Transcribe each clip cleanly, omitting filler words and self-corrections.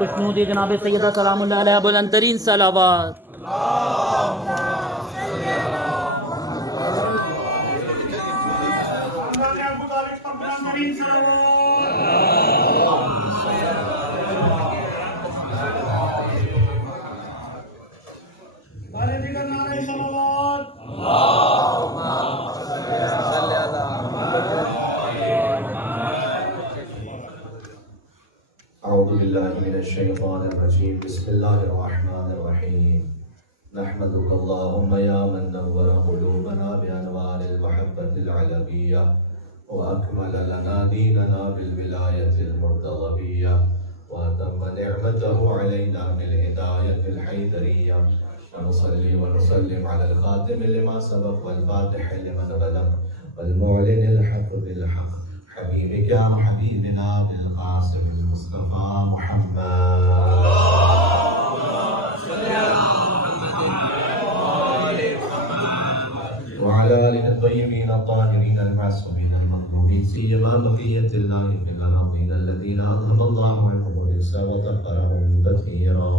خوشنودی جناب سیدہ سلام اللہ علیہ بلند ترین صلوات. أعوذ بالله من الشيطان الرجيم بسم الله الرحمن الرحيم نحمدك اللهم يا من نور قلوبنا بأنوار المحبة العلوية وأكمل لنا ديننا بالولاية المرتضوية وأتم نعمته علينا بالهداية الحيدرية ونصلي ونسلم على الخاتم لما سبق والفاتح لمن غلق والمعلن الحق بالحق حبيبك وحبيبنا بالقاسم المصطفى محمد وعلى آله الطيبين الطاهرين المعصومين المظلومين سيما بقية الله في الأرضين الذين أذهب الله عنهم الرجس وطهرهم تطهيرا.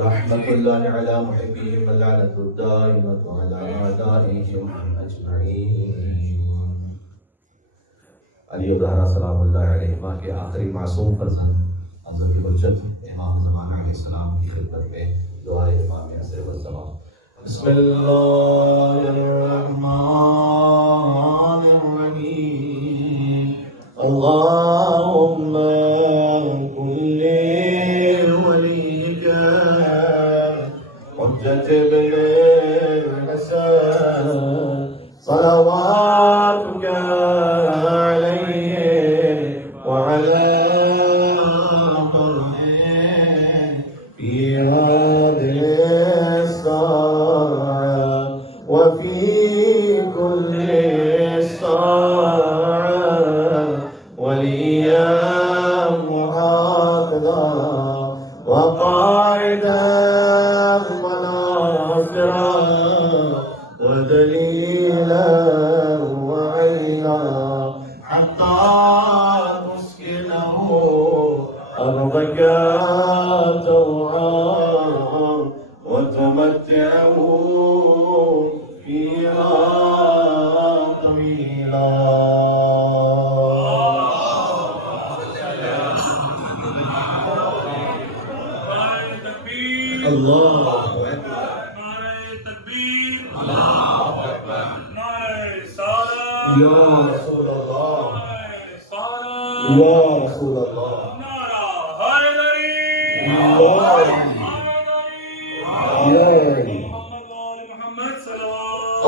رحمة الله على محبهم واللعنة الدائمة على أعدائهم أجمعين. علی ابراہیمہ سلام اللہ علیہ کے آخری معصوم فرزند حضرت حجت امام زمانہ علیہ السلام کی خدمت میں دعائے امام عصر والزمان. بسم اللہ الرحمن الرحیم. اللہم کل ولیک حجت ابن الحسن صلواتک وعلى قرآن في هذه الساعة وفي كل ساعة وليا محافظا وقائدا وناصرا ودليلا وعينا حتى أرضك توعا وتمتعه فيها طويلا. الله أكبر. يا رسول الله يا رسول الله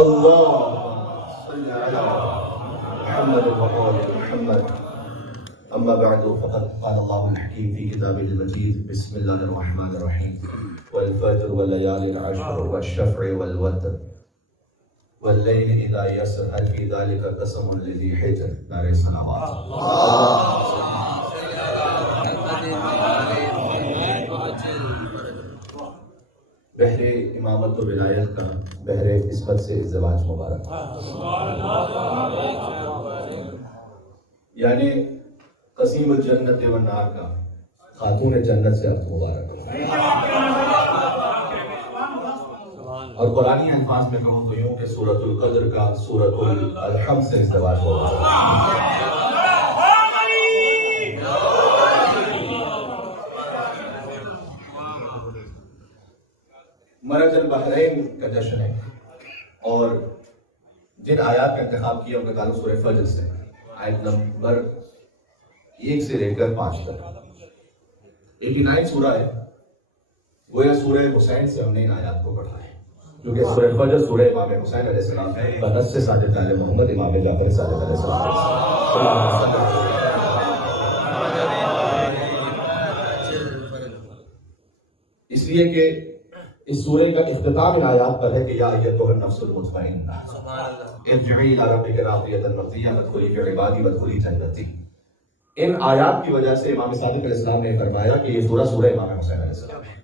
اللهم صل على محمد وآل محمد. أما بعد فقد قال الله الحكيم في كتابه المجيد بسم الله الرحمن الرحيم والفجر والليالي العشر والشفع والوتر والليل إذا يسر هل في ذلك قسم لذي حجر. نعرہ صلوات. بحر امامت و ولایت کا بحر قسمت سے ازدواج مبارک. یعنی قسیم الجنت والنار کا خاتون جنت سے عرض مبارک. اور قرآنی الفاظ میں کہوں تو یوں کہ سورۃ القدر کا سورۃ الحم سے ازدواج مبارک. مرج البحرین کا جشن ہے اور جن آیات کا انتخاب کیا ان کا تعلق سورہ فجر سے آیت نمبر 1 سے لے کر 5 تک 89 سورہ ہے. گویا سورہ حسین سے ہم نے ان آیات کو پڑھا ہے کیونکہ سورہ فجر سورہ امام حسین علیہ السلام ہے بنص سے صادق آل محمد امام جعفر صادق علیہ السلام. اس لیے کہ اس سورہ کا اختتام ان آیات پر ہے کہ یا ایتھا النفس المطمئنہ ارجعی الی ربک راضیۃ مرضیہ فادخلی فی عبادی وادخلی جنتی. ان آیات کی وجہ سے امام صادق علیہ السلام نے فرمایا کہ یہ سورہ امام حسین علیہ السلام ہے.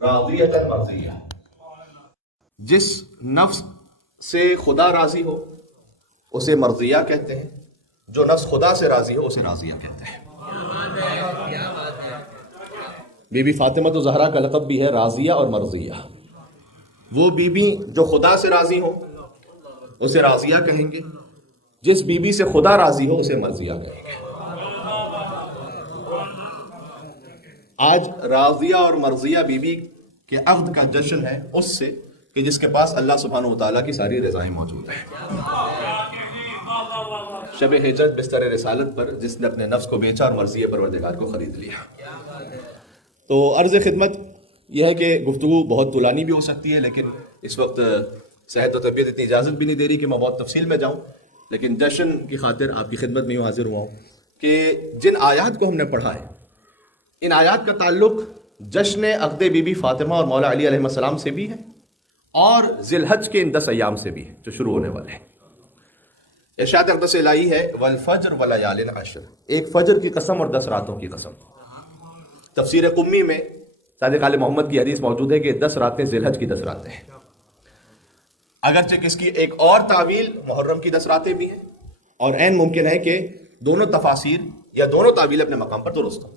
راضیۃ مرضیہ، جس نفس سے خدا راضی ہو اسے مرضیہ کہتے ہیں، جو نفس خدا سے راضی ہو اسے راضیہ کہتے ہیں۔ بی بی فاطمہ تو زہرا کا لقب بھی ہے راضیہ اور مرضیہ۔ وہ بی بی جو خدا سے راضی ہو اسے راضیہ کہیں گے، جس بی بی سے خدا راضی ہو اسے مرضیہ کہیں گے۔ آج راضیہ اور مرضیہ بی بی کے عقد کا جشن ہے اس سے کہ جس کے پاس اللہ سبحانہ و تعالیٰ کی ساری رضائیں موجود ہیں۔ شب ہجرت بستر رسالت پر جس نے اپنے نفس کو بیچا اور مرضی پروردگار کو خرید لیا۔ تو عرض خدمت یہ ہے کہ گفتگو بہت طولانی بھی ہو سکتی ہے، لیکن اس وقت صحت و طبیعت اتنی اجازت بھی نہیں دے رہی کہ میں بہت تفصیل میں جاؤں، لیکن جشن کی خاطر آپ کی خدمت میں یوں حاضر ہوا ہوں کہ جن آیات کو ہم نے پڑھا ہے ان آیات کا تعلق جشن عقد بی بی فاطمہ اور مولا علی علیہ السلام سے بھی ہے اور ذی الحج کے ان 10 ایام سے بھی ہے جو شروع ہونے والے ہیں۔ ارشاد اقدس الہی ہے والفجر وليال عشر، ایک فجر کی قسم اور 10 راتوں کی قسم۔ تفسیر قمی میں صادق آل محمد کی حدیث موجود ہے کہ 10 راتیں ذی الحج کی 10 راتیں ہیں، اگرچہ کہ اس کی ایک اور تعویل محرم کی 10 راتیں بھی ہیں، اور عین ممکن ہے کہ دونوں تفاسیر یا دونوں تعویل اپنے مقام پر درست ہوں،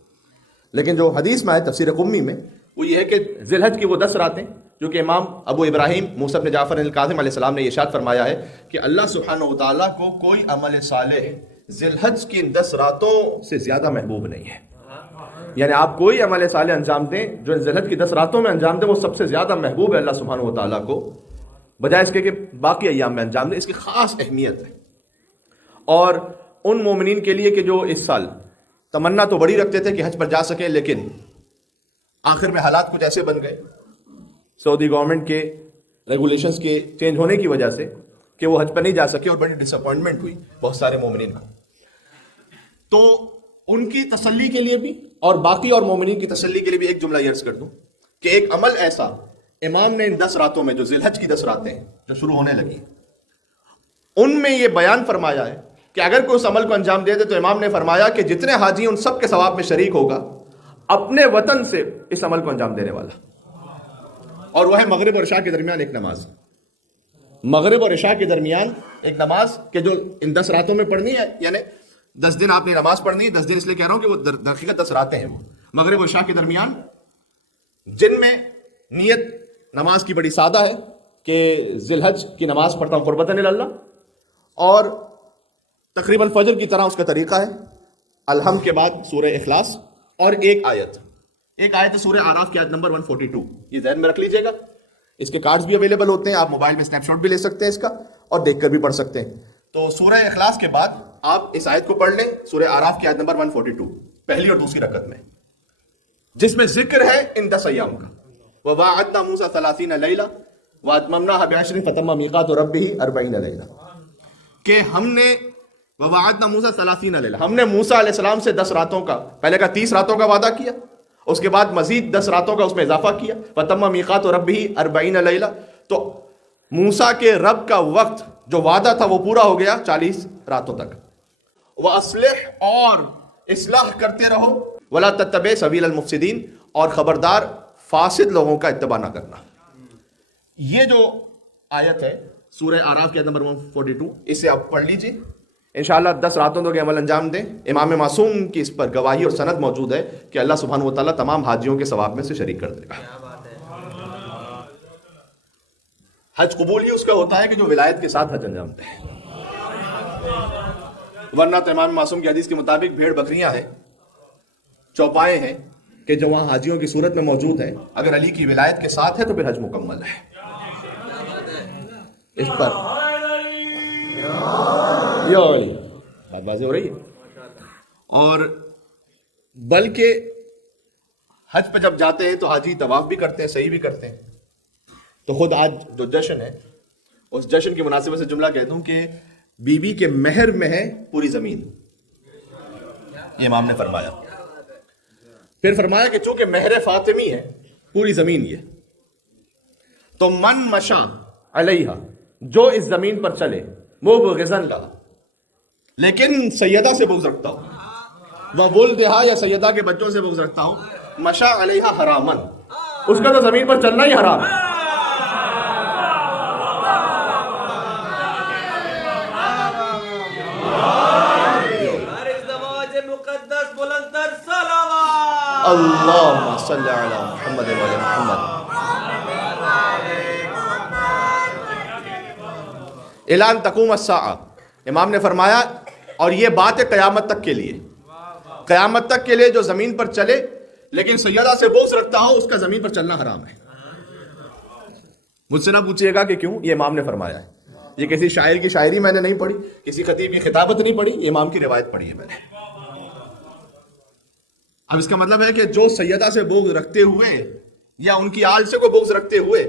لیکن جو حدیث میں ہے تفسیر قمی میں وہ یہ ہے کہ ذی الحج کی وہ 10 راتیں جو کہ امام ابو ابراہیم موسیٰ بن جعفر الکاظم علیہ السلام نے ارشاد فرمایا ہے کہ اللہ سبحانہ و تعالیٰ کو کوئی عمل صالح ذی الحج کی 10 راتوں سے زیادہ محبوب نہیں ہے۔ یعنی آپ کوئی عمل صالح انجام دیں جو ذی الحج کی 10 راتوں میں انجام دیں وہ سب سے زیادہ محبوب ہے اللہ سبحانہ و تعالیٰ کو، بجائے اس کے کہ باقی ایام میں انجام دیں۔ اس کی خاص اہمیت ہے، اور ان مومنین کے لیے کہ جو اس سال تمنا تو بڑی رکھتے تھے کہ حج پر جا سکیں، لیکن آخر میں حالات کچھ ایسے بن گئے سعودی گورنمنٹ کے ریگولیشنز کے چینج ہونے کی وجہ سے کہ وہ حج پر نہیں جا سکے، اور بڑی ڈس اپوائنٹمنٹ ہوئی بہت سارے مومنین کو۔ تو ان کی تسلی کے لیے بھی اور باقی اور مومنین کی تسلی کے لیے بھی ایک جملہ یہ عرض کر دوں کہ ایک عمل ایسا امام نے ان 10 راتوں میں جو ذی الحج کی 10 راتیں ہیں جو شروع ہونے لگی ان میں یہ بیان فرمایا ہے کہ اگر کوئی اس عمل کو انجام دے دے تو امام نے فرمایا کہ جتنے حاجی ان سب کے ثواب میں شریک ہوگا اپنے وطن سے اس عمل کو انجام دینے والا، اور وہ ہے مغرب اور عشاء کے درمیان ایک نماز۔ مغرب اور عشاء کے درمیان ایک نماز کہ جو ان 10 راتوں میں پڑھنی ہے، یعنی 10 دن آپ نے نماز پڑھنی ہے، 10 دن اس لیے کہہ رہا ہوں کہ وہ در حقیقت 10 راتیں ہیں، وہ مغرب اور عشاء کے درمیان، جن میں نیت نماز کی بڑی سادہ ہے کہ ذی الحج کی نماز پڑھتا ہوں قربتاً الی اللہ، اور تقریباً فجر کی طرح اس کا طریقہ ہے الحمد کے بعد سورہ اخلاص اور ایک آیت ہے سورہ اعراف کی آیت نمبر 142، یہ ذہن میں رکھ لیجئے گا۔ اس کے کارڈز بھی اویلیبل ہوتے ہیں، آپ موبائل میں اسنیپ شاٹ بھی لے سکتے ہیں اس کا اور دیکھ کر بھی پڑھ سکتے ہیں۔ تو سورہ اخلاص کے بعد آپ اس آیت کو پڑھ لیں، سورہ اعراف کی آیت نمبر 142 پہلی اور دوسری رکعت میں، جس میں ذکر ہے ان 10 ایام کا۔ وَوَاعَدْنَا مُوسَىٰ 30 لَيْلَةً وَأَتْمَمْنَاهَا بِعَشْرٍ فَتَمَّ مِيقَاتُ رَبِّهِ 40 لَيْلَةً، کہ ہم نے وَوَاعَدْنَا مُوسَىٰ 30 لَيْلَةً، ہم نے موسیٰ علیہ السلام سے 10 راتوں کا، پہلے کا 30 راتوں کا وعدہ کیا، اس کے بعد مزید 10 راتوں کا اس میں اضافہ کیا، فَتَمَّ مِيقَاتُ رَبِّهِ 40 لَيْلَةً، تو موسیٰ کے رب کا وقت جو وعدہ تھا وہ پورا ہو گیا 40 راتوں تک۔ وَأَصْلِحْ، اور اصلاح کرتے رہو، وَلَا تَتَّبِعْ سَبِيلَ الْمُفْسِدِينَ، اور خبردار فاسد لوگوں کا اتباع نہ کرنا۔ یہ جو آیت ہے سورہ اعراف کی آیت نمبر 142، اسے آپ پڑھ لیجئے، انشاءاللہ 10 راتوں کے عمل انجام دیں۔ امام معصوم کی اس پر گواہی اور سند موجود ہے کہ اللہ سبحانہ و تعالیٰ تمام حاجیوں کے ثواب میں سے شریک کر دے گا۔ حج قبول ہی اس کا ہوتا ہے کہ جو ولایت کے ساتھ حج انجام دے، ورنہ تو امام معصوم کی حدیث کے مطابق بھیڑ بکریاں ہیں، چوپائے ہیں کہ جو وہاں حاجیوں کی صورت میں موجود ہے، اگر علی کی ولایت کے ساتھ ہے تو پھر حج مکمل ہے۔ اس پر یا علی بات واضح ہو رہی ہے۔ اور بلکہ حج پہ جب جاتے ہیں تو حاجی طواف بھی کرتے ہیں، صحیح بھی کرتے ہیں۔ تو خود آج جو جشن ہے اس جشن کی مناسبت سے جملہ کہہ دوں کہ بی بی کے مہر میں ہے پوری زمین، یہ امام نے فرمایا۔ پھر فرمایا کہ چونکہ مہر فاطمی ہے پوری زمین یہ، تو من مشا علیہا، جو اس زمین پر چلے، مبغضن لہا، لیکن سیدہ سے بغض رکھتا ہوں، وولدہا، یا سیدہ کے بچوں سے بغض رکھتا ہوں، مشا علیہا حرامن، اس کا تو زمین پر چلنا ہی حرام ہے۔ اللہم صلی علی محمد و علی محمد. اعلان تقوم الساعہ، امام نے فرمایا اور یہ بات ہے قیامت تک کے لیے، قیامت تک کے لیے جو زمین پر چلے لیکن سیدہ سے بغض رکھتا ہو اس کا زمین پر چلنا حرام ہے. مجھ سے نہ پوچھئے گا کہ کیوں، یہ امام نے فرمایا ہے. یہ کسی شاعر کی شاعری میں نے نہیں پڑھی، کسی خطیب کی خطابت نہیں پڑھی، یہ امام کی روایت پڑھی ہے میں نے. اب اس کا مطلب ہے کہ جو سیدہ سے بغض رکھتے ہوئے یا ان کی آل سے کوئی بغض رکھتے ہوئے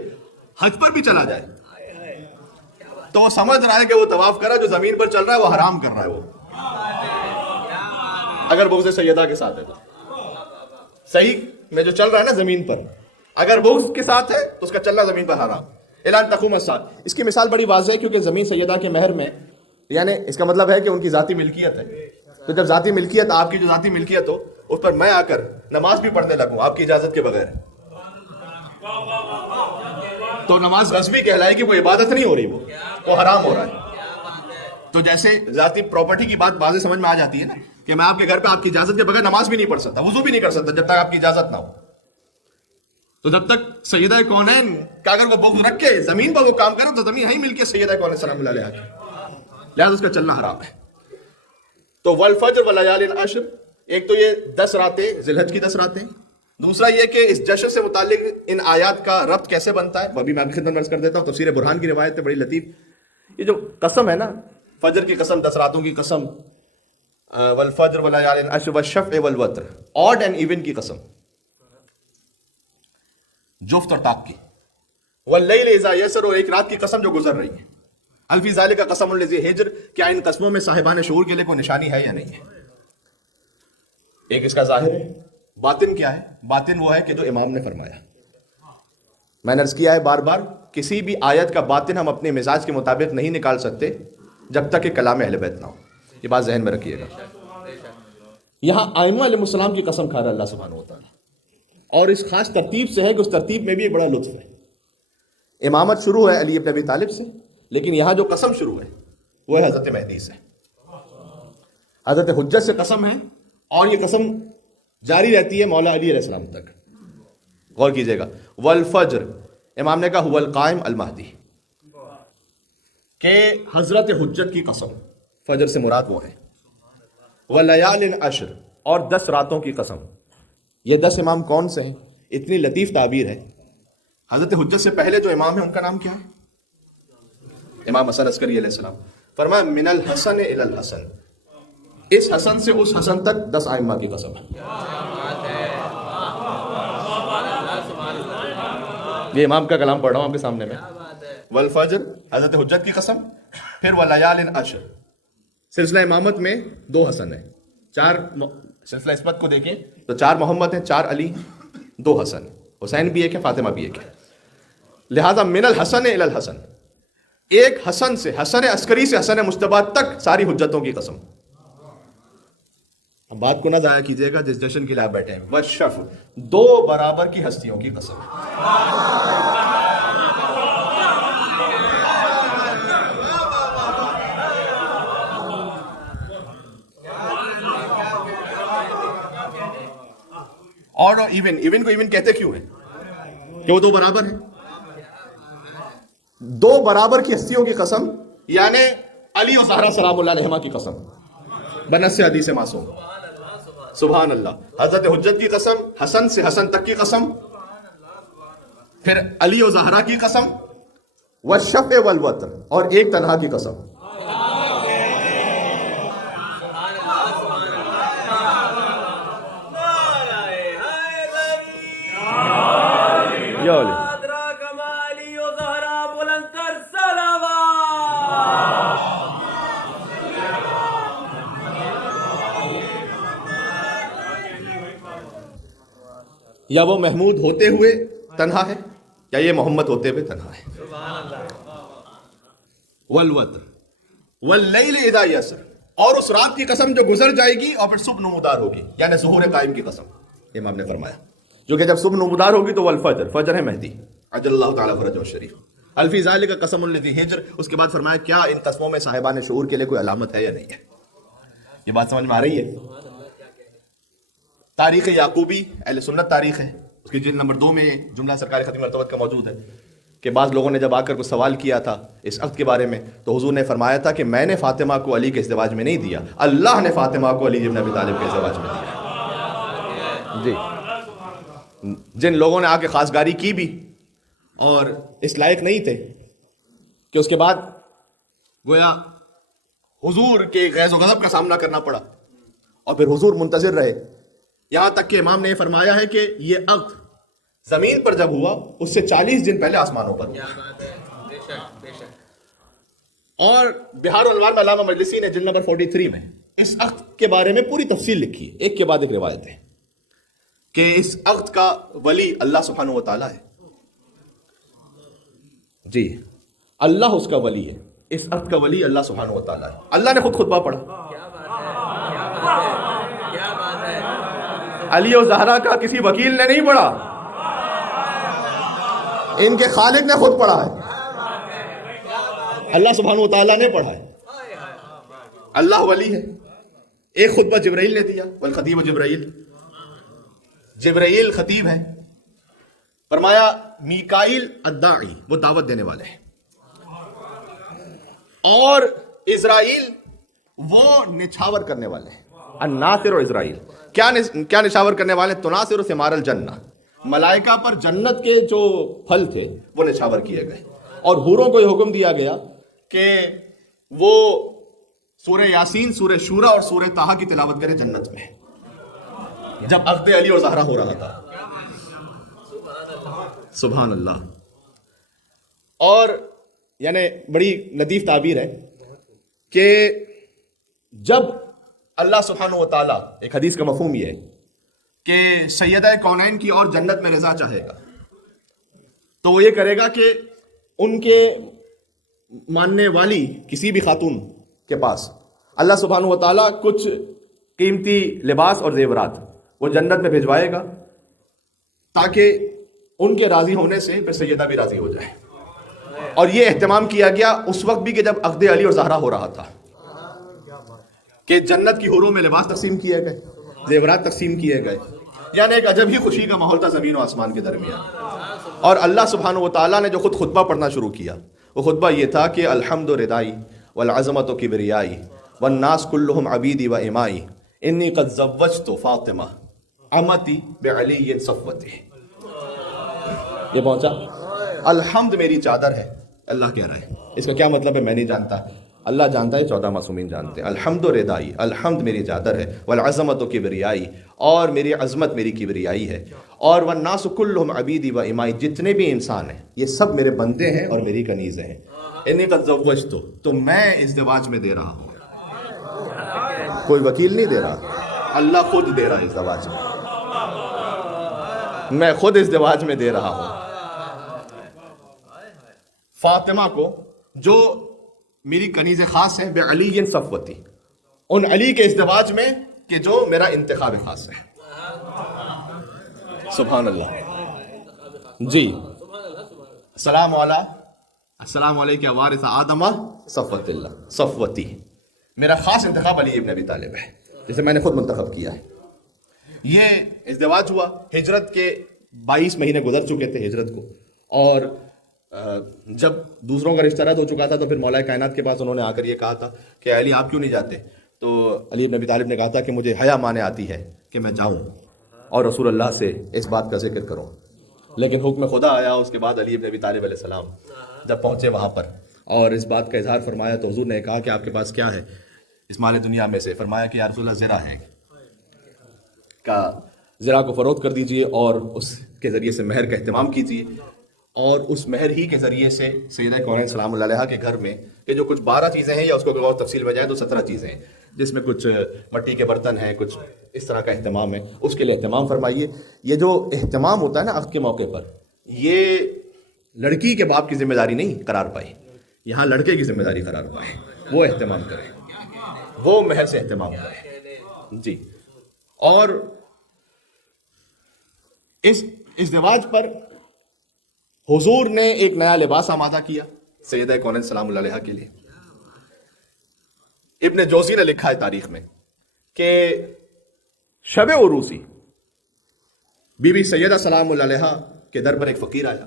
حج پر بھی چلا جائے تو وہ سمجھ رہا ہے کہ وہ طواف کر رہا ہے، جو زمین پر چل رہا ہے وہ حرام کر رہا ہے. وہ اگر بغض سیدہ کے ساتھ ہے تو صحیح میں جو چل رہا ہے نا زمین پر، اگر بغض کے ساتھ ہے تو اس کا چلنا زمین پر حرام. اعلان تقوم الساعہ، اس کی مثال بڑی واضح ہے کیونکہ زمین سیدہ کے مہر میں، یعنی اس کا مطلب ہے کہ ان کی ذاتی ملکیت ہے. تو جب ذاتی ملکیت، آپ کی جو ذاتی ملکیت ہو اس پر میں آ کر نماز بھی پڑھنے لگوں آپ کی اجازت کے بغیر، تو نماز غصبی کہلائے گی، وہ عبادت نہیں ہو رہی، وہ حرام ہو رہا ہے. تو جیسے ذاتی پراپرٹی کی بات واضح سمجھ میں آ جاتی ہے نا کہ میں آپ کے گھر پہ آپ کی اجازت کے بغیر نماز بھی نہیں پڑھ سکتا، وضو بھی نہیں کر سکتا جب تک آپ کی اجازت نہ ہو. تو جب تک سیدہ کونین کا اگر وہ بغض رکھ کے زمین پر وہ کام کرے تو زمین ہی مل کے سیدہ کونین سلام اللہ علیہ، لہذا اس کا چلنا حرام ہے. تو والفجر ولیال عشر، ایک تو یہ 10 راتیں ذی الحج کی 10 راتیں، دوسرا یہ کہ اس جشن سے متعلق ان آیات کا ربط کیسے بنتا ہے، وہ بھی میں آپ کی خدمت میں عرض کر دیتا ہوں. تفسیر برہان کی روایت ہے بڑی لطیف. یہ جو قسم ہے نا، فجر کی قسم، 10 راتوں کی قسم، والفجر ولیال عشر والشفع والوتر، آڈ اینڈ ایون کی قسم، جفت اور طاق کی، واللیل اذا یسر، اور ایک رات کی قسم جو گزر رہی ہے. هل فی ذلک قسم لذی حجر، کیا ان قسموں میں صاحبان شعور کے لیے کوئی نشانی ہے یا نہیں ہے؟ ایک اس کا ظاہر ہے، باطن کیا ہے؟ باطن وہ ہے کہ جو امام نے فرمایا. میں نے عرض کیا ہے بار بار، کسی بھی آیت کا باطن ہم اپنے مزاج کے مطابق نہیں نکال سکتے جب تک کہ کلام اہل بیت نہ ہو. یہ بات ذہن میں رکھیے گا. یہاں ائمہ علیہ السلام کی قسم کھا رہا اللہ سبحانہ و تعالیٰ، اور اس خاص ترتیب سے ہے کہ اس ترتیب میں بھی ایک بڑا لطف ہے. امامت شروع ہے علی ابن ابی طالب سے، لیکن یہاں جو قسم شروع ہے وہ ہے حضرت مہدی سے. حضرت حجت سے قسم ہے اور یہ قسم جاری رہتی ہے مولا علی علیہ السلام تک. غور کیجئے گا. والفجر، امام نے کہا هو القائم المہدی، کہ حضرت حجت کی قسم، فجر سے مراد وہ ہے. ولیال عشر، اور 10 راتوں کی قسم. یہ 10 امام کون سے ہیں؟ اتنی لطیف تعبیر ہے. حضرت حجت سے پہلے جو امام ہے ان کا نام کیا ہے؟ امام حسن عسکری علیہ السلام. فرمایا من الحسن الی الحسن، اس حسن سے اس حسن تک 10 ائمہ کی قسم ہے. یہ امام کا کلام پڑھ رہا ہوں آپ کے سامنے میں. والفجر، حضرت حجت کی قسم. پھر ولیال عشر. سلسلہ امامت میں 2 حسن ہیں، 4 سلسلہ اسمت کو دیکھیں تو 4 محمد ہیں، 4 علی، 2 حسن، حسین بھی ایک ہے، فاطمہ بھی ایک ہے. لہذا من الحسن الی الحسن، ایک حسن سے، حسن عسکری سے حسن مجتبی تک ساری حجتوں کی قسم. اب بات کو نہ ضائع کیجیے گا جس جشن کے لیے آپ بیٹھے ہیں. والشفع، 2 برابر کی ہستیوں کی قسم. اور ایون کو ایون کہتے کیوں ہیں؟ کہ وہ 2 برابر ہیں. 2 برابر کی ہستیوں کی قسم، یعنی علی و زہرا سلام اللہ علیہما کی قسم، بنص حدیث معصوم. سبحان اللہ. حضرت حجت کی قسم، حسن سے حسن تک کی قسم، پھر علی و زہرا کی قسم، والشفع والوتر، اور ایک تنہا کی قسم. یا وہ محمود ہوتے ہوئے تنہا ہے یا یہ محمد ہوتے ہوئے تنہا ہے. والوتر واللیل اذا یسر، اور اس رات کی قسم جو گزر جائے گی اور پھر صبح نمودار ہوگی، یعنی ظہور قائم کی قسم. امام نے فرمایا جو کہ جب صبح نمودار ہوگی تو والفجر، فجر ہے مہدی عجل اللہ تعالیٰ فرجہ الشریف. هل فی ذلک قسم لذی حجر، اس کے بعد فرمایا کیا ان قسموں میں صاحبان شعور کے لیے کوئی علامت ہے یا نہیں ہے. یہ بات سمجھ میں آ رہی ہے؟ تاریخ یعقوبی اہل سنت تاریخ ہے، اس کی جلد نمبر 2 میں جملہ سرکار خطیب مرتبت کا موجود ہے کہ بعض لوگوں نے جب آ کر کو سوال کیا تھا اس عقد کے بارے میں تو حضور نے فرمایا تھا کہ میں نے فاطمہ کو علی کے ازدواج میں نہیں دیا، اللہ نے فاطمہ کو علی ابن ابی طالب کے ازدواج میں دیا۔ جی، جن لوگوں نے آ کے خاصگاری کی بھی اور اس لائق نہیں تھے کہ اس کے بعد گویا حضور کے غیظ و غضب کا سامنا کرنا پڑا اور پھر حضور منتظر رہے، یہاں تک کہ امام نے فرمایا ہے کہ یہ عقد زمین پر جب ہوا اس سے 40 دن پہلے آسمانوں پر ہوا۔ اور بہار الانوار میں علامہ مجلسی نے جلد نمبر 43 میں اس عقد کے بارے میں پوری تفصیل لکھی ہے، ایک کے بعد ایک روایت ہے کہ اس عقد کا ولی اللہ سبحانہ و تعالیٰ ہے۔ جی، اللہ اس کا ولی ہے، اس عقد کا ولی اللہ سبحانہ و تعالیٰ ہے۔ اللہ نے خود خطبہ پڑھا، علی و زہرا کا کسی وکیل نے نہیں پڑھا، ان کے خالق نے خود پڑھا ہے، اللہ سبحانہ و تعالیٰ نے پڑھا ہے۔ اللہ ولی ہے۔ ایک خطبہ جبرائیل نے دیا، والخطیب جبرائیل، جبرائیل خطیب ہے، فرمایا میکائیل الداعی وہ دعوت دینے والے ہیں، اور اسرائیل وہ نچھاور کرنے والے ہیں۔ الناصر و اسرائیل کیا نچھاور کرنے والے ہیں؟ تناصر ثمار الجنہ، ملائکہ پر جنت کے جو پھل تھے وہ نچھاور کیے گئے، اور حوروں کو یہ حکم دیا گیا کہ وہ سورہ یاسین، سورہ شورا اور سورہ طٰہٰ کی تلاوت کرے جنت میں، جب عقد علی اور زہرا ہو رہا تھا۔ سبحان اللہ۔ اور یعنی بڑی لطیف تعبیر ہے کہ جب اللہ سبحانہ و تعالیٰ، ایک حدیث کا مفہوم یہ ہے کہ سیدہ کونین کی اور جنت میں رضا چاہے گا تو وہ یہ کرے گا کہ ان کے ماننے والی کسی بھی خاتون کے پاس اللہ سبحانہ و تعالیٰ کچھ قیمتی لباس اور زیورات وہ جنت میں بھیجوائے گا تاکہ ان کے راضی ہونے سے پھر سیدہ بھی راضی ہو جائے۔ اور یہ اہتمام کیا گیا اس وقت بھی کہ جب عقد علی اور زہرا ہو رہا تھا، کہ جنت کی حوروں میں لباس تقسیم کیے گئے، زیورات تقسیم کیے گئے، یعنی ایک عجب ہی خوشی کا ماحول تھا زمین و آسمان کے درمیان۔ اور اللہ سبحانہ و تعالیٰ نے جو خود خطبہ پڑھنا شروع کیا وہ خطبہ یہ تھا کہ الحمد ردائی والعظمت کبریائی والناس کلہم عبیدی و امائی انی قد زوجت فاطمہ امتی بعلی صفوتی۔ یہ پہنچا، الحمد میری چادر ہے، اللہ کہہ رہا ہے۔ اس کا کیا مطلب ہے میں نہیں جانتا، اللہ جانتا ہے، 14 معصومین جانتے ہیں۔ الحمد ردائی، الحمد میری چادر ہے، والعظمت کبریائی، اور میری عظمت میری کبریائی ہے، اور والناس کلہم عبیدی و امائی، جتنے بھی انسان ہیں یہ سب میرے بندے ہیں اور میری کنیزیں ہیں۔ انی قد زوجت، تو میں ازدواج میں دے رہا ہوں، کوئی وکیل نہیں دے رہا، اللہ خود دے رہا ہے ازدواج میں خود ازدواج میں دے رہا ہوں فاطمہ کو، جو میری کنیز خاص ہے، بعلی صفوتی، ان علی کے ازدواج میں کہ جو میرا انتخاب خاص ہے۔ سبحان اللہ۔ جی، السلام علیکم وارث آدم صفوت اللہ، صفوتی، میرا خاص انتخاب علی ابن ابی طالب ہے، جسے میں نے خود منتخب کیا ہے۔ یہ ازدواج ہوا، ہجرت کے 22 مہینے گزر چکے تھے ہجرت کو، اور جب دوسروں کا رشتہ رد ہو چکا تھا تو پھر مولا کائنات کے پاس انہوں نے آ کر یہ کہا تھا کہ علی آپ کیوں نہیں جاتے؟ تو علی بن ابی طالب نے کہا تھا کہ مجھے حیا مانے آتی ہے کہ میں جاؤں اور رسول اللہ سے اس بات کا ذکر کروں، لیکن حکم خدا آیا۔ اس کے بعد علی بن ابی طالب علیہ السلام جب پہنچے وہاں پر اور اس بات کا اظہار فرمایا تو حضور نے کہا کہ آپ کے پاس کیا ہے اس مال دنیا میں سے؟ فرمایا کہ یا رسول اللہ زرہ ہے، کا زرہ کو فروخت کر دیجئے اور اس کے ذریعے سے مہر کا اہتمام کیجئے، اور اس مہر ہی کے ذریعے سے سیدہ کونین سلام اللہ علیہا کے گھر میں کہ جو کچھ 12 چیزیں ہیں، یا اس کو اور تفصیل میں جائے تو 17 چیزیں ہیں، جس میں کچھ مٹی کے برتن ہیں، کچھ اس طرح کا اہتمام ہے، اس کے لیے اہتمام فرمائیے۔ یہ جو اہتمام ہوتا ہے نا عقد کے موقع پر، یہ لڑکی کے باپ کی ذمہ داری نہیں قرار پائی، یہاں لڑکے کی ذمہ داری قرار پائے، وہ اہتمام کرے، وہ مہر سے اہتمام کرے۔ جی، اور اس ازدواج پر حضور نے ایک نیا لباس آمادہ کیا سیدہ کونین سلام اللہ علیہا کے لیے۔ ابن جوزی نے لکھا ہے تاریخ میں کہ شب عروسی بی بی سیدہ سلام اللہ علیہا کے در پر ایک فقیر آیا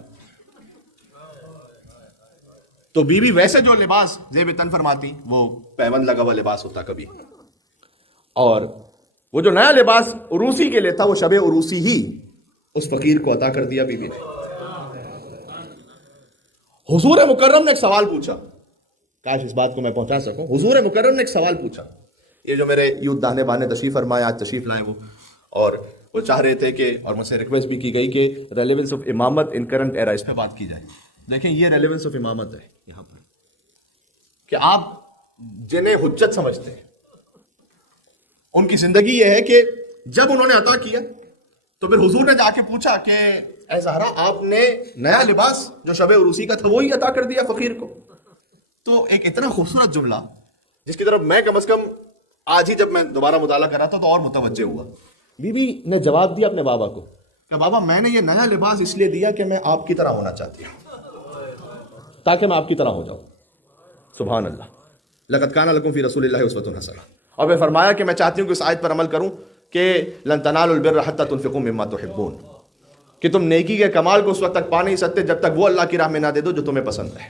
تو بی بی ویسے جو لباس زیب تن فرماتی وہ پیوند لگا ہوا لباس ہوتا کبھی, اور وہ جو نیا لباس عروسی کے لیے تھا وہ شب عروسی ہی اس فقیر کو عطا کر دیا بی بی نے. حضور مکرم نے ایک سوال پوچھا, کاش اس بات کو میں پہنچا سکوں. حضور مکرم نے ایک سوال پوچھا, یہ جو میرے یوتھ دانے بانے تشریف فرمائے آج تشریف لائے وہ, اور وہ چاہ رہے تھے کہ, اور مجھ سے ریکویسٹ بھی کی گئی کہ ریلیونس آف امامت ان کرنٹ ایرا اس پہ بات کی جائے. دیکھیں یہ ریلیونس آف امامت ہے یہاں پر, کہ آپ جنہیں حجت سمجھتے ہیں ان کی زندگی یہ ہے کہ جب انہوں نے عطا کیا تو پھر حضور نے جا کے پوچھا کہ اے زہرا آپ نے نیا لباس جو شب عروسی کا تھا وہی عطا کر دیا فقیر کو. تو ایک اتنا خوبصورت جملہ جس کی طرف میں کم از کم آج ہی جب میں دوبارہ مطالعہ کر رہا تھا تو اور متوجہ ہوا. بی بی نے جواب دیا اپنے بابا کو کہ بابا میں نے یہ نیا لباس اس لیے دیا کہ میں آپ کی طرح ہونا چاہتی ہوں, تاکہ میں آپ کی طرح ہو جاؤں. سبحان اللہ. لقد کان لکم فی رسول اللہ اسوۃ حسنہ. اور میں فرمایا کہ میں چاہتی ہوں کہ اس آیت پر عمل کروں کہ لن تنالوا البر حتی تنفقوا مما تحبون, کہ تم نیکی کے کمال کو اس وقت تک پا نہیں سکتے جب تک وہ اللہ کی راہ میں نہ دے دو جو تمہیں پسند ہے.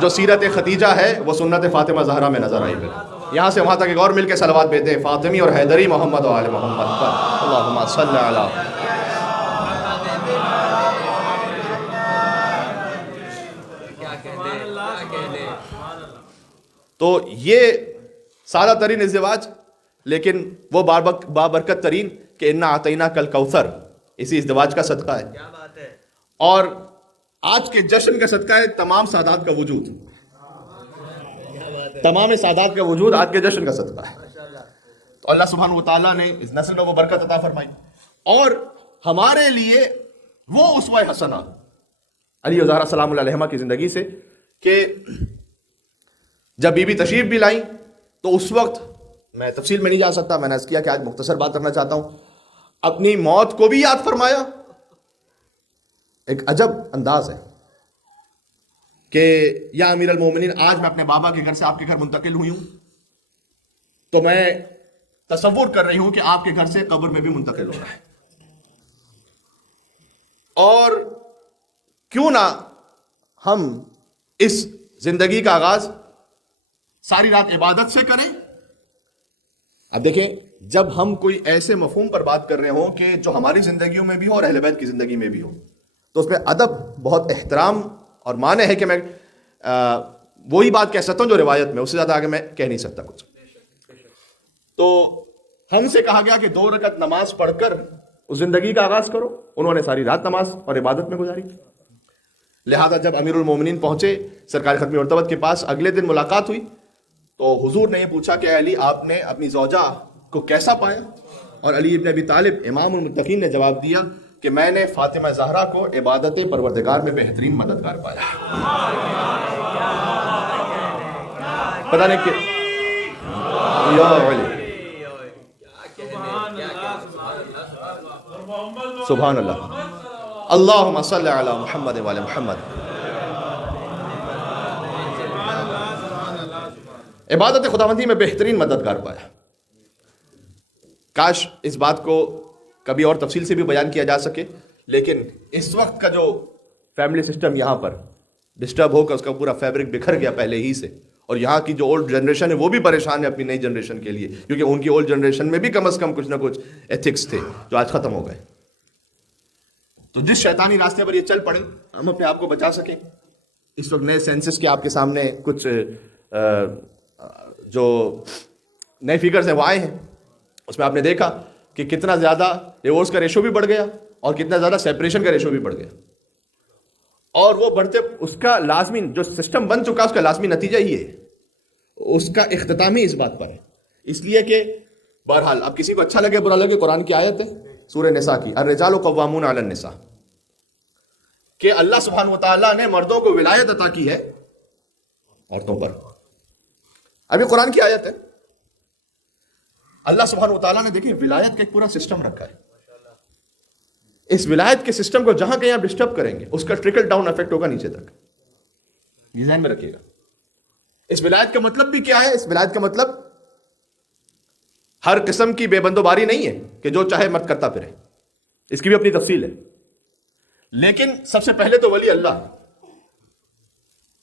جو سیرت ختیجہ ہے وہ سنت فاطمہ زہرا میں نظر آئی. یہاں سے وہاں تک ایک اور مل کے صلوات بھیجتے ہیں فاطمی اور حیدری محمد و آل محمد پر. اللہم صلی علی. تو یہ سادہ ترین ازدواج, لیکن وہ بابرکت ترین کہ انا اعطیناک کل کوثر اسی ازدواج کا صدقہ ہے. اور آج کے جشن کا صدقہ ہے تمام سادات کا وجود, تمام سادات کا وجود آج کے جشن کا صدقہ ہے. تو اللہ سبحانہ وتعالیٰ نے اس نسل میں وہ برکت عطا فرمائی, اور ہمارے لیے وہ اسوہ حسنہ علی و زہرا سلام اللہ علیہما کی زندگی سے, کہ جب بی بی تشریف بھی لائیں تو اس وقت میں تفصیل میں نہیں جا سکتا, میں نے عرض کیا کہ آج مختصر بات کرنا چاہتا ہوں, اپنی موت کو بھی یاد فرمایا. ایک عجب انداز ہے کہ یا امیر المومنین آج میں اپنے بابا کے گھر سے آپ کے گھر منتقل ہوئی ہوں تو میں تصور کر رہی ہوں کہ آپ کے گھر سے قبر میں بھی منتقل ہو رہا ہے. اور کیوں نہ ہم اس زندگی کا آغاز ساری رات عبادت سے کریں. اب دیکھیں, جب ہم کوئی ایسے مفہوم پر بات کر رہے ہوں کہ جو ہماری زندگیوں میں بھی ہو اور اہل بیت کی زندگی میں بھی ہو, تو اس پہ ادب, بہت احترام اور معنی ہے کہ میں وہی بات کہہ سکتا ہوں جو روایت میں, اس سے زیادہ آگے میں کہہ نہیں سکتا کچھ. تو ہم سے کہا گیا کہ 2 رکعت نماز پڑھ کر اس زندگی کا آغاز کرو. انہوں نے ساری رات نماز اور عبادت میں گزاری. لہذا جب امیر المومنین پہنچے سرکار ختمی مرتبت کے پاس, اگلے دن ملاقات ہوئی تو حضور نے یہ پوچھا کہ علی آپ نے اپنی زوجہ کو کیسا پایا؟ اور علی ابن ابی طالب امام المتقین نے جواب دیا کہ میں نے فاطمہ زہرا کو عبادت پروردگار میں بہترین مددگار پایا. پتہ نہیں کہ یا علی سبحان اللہ. اللہم صلی علی محمد و علی محمد. عبادت خداوندی میں بہترین مددگار پایا. کاش اس بات کو کبھی اور تفصیل سے بھی بیان کیا جا سکے, لیکن اس وقت کا جو فیملی سسٹم یہاں پر ڈسٹرب ہو کر اس کا پورا فیبرک بکھر گیا پہلے ہی سے, اور یہاں کی جو اولڈ جنریشن ہے وہ بھی پریشان ہے اپنی نئی جنریشن کے لیے, کیونکہ ان کی اولڈ جنریشن میں بھی کم از کم کچھ نہ کچھ ایتھکس تھے جو آج ختم ہو گئے. تو جس شیطانی راستے پر یہ چل پڑیں ہم اپنے آپ کو بچا سکیں. اس وقت نئے سینسس کے آپ کے سامنے کچھ جو نئے فگرز ہیں وہ آئے ہیں, اس میں آپ نے دیکھا کہ کتنا زیادہ ڈیورس کا ریشو بھی بڑھ گیا اور کتنا زیادہ سیپریشن کا ریشو بھی بڑھ گیا. اور وہ بڑھتے اس کا لازمی جو سسٹم بن چکا اس کا لازمی نتیجہ ہی ہے, اس کا اختتام ہی اس بات پر ہے. اس لیے کہ بہرحال اب کسی کو اچھا لگے برا لگے, قرآن کی آیت ہے سورہ نساء کی, الرجال قوامون علی النساء, کہ اللہ سبحانہ وتعالیٰ نے مردوں کو ولایت عطا کی ہے عورتوں پر. ابھی قرآن کی آیت ہے, اللہ سبحانہ وتعالیٰ نے دیکھیں ولایت کا ایک پورا سسٹم رکھا ہے. اس ولایت کے سسٹم کو جہاں کہیں آپ ڈسٹرب کریں گے اس کا ٹرکل ڈاؤن افیکٹ ہوگا نیچے تک. یہ ذہن میں رکھیے گا. اس ولایت کا مطلب بھی کیا ہے؟ اس ولایت کا مطلب ہر قسم کی بے بندوباری نہیں ہے کہ جو چاہے مرد کرتا پھرے، اس کی بھی اپنی تفصیل ہے. لیکن سب سے پہلے تو ولی اللہ،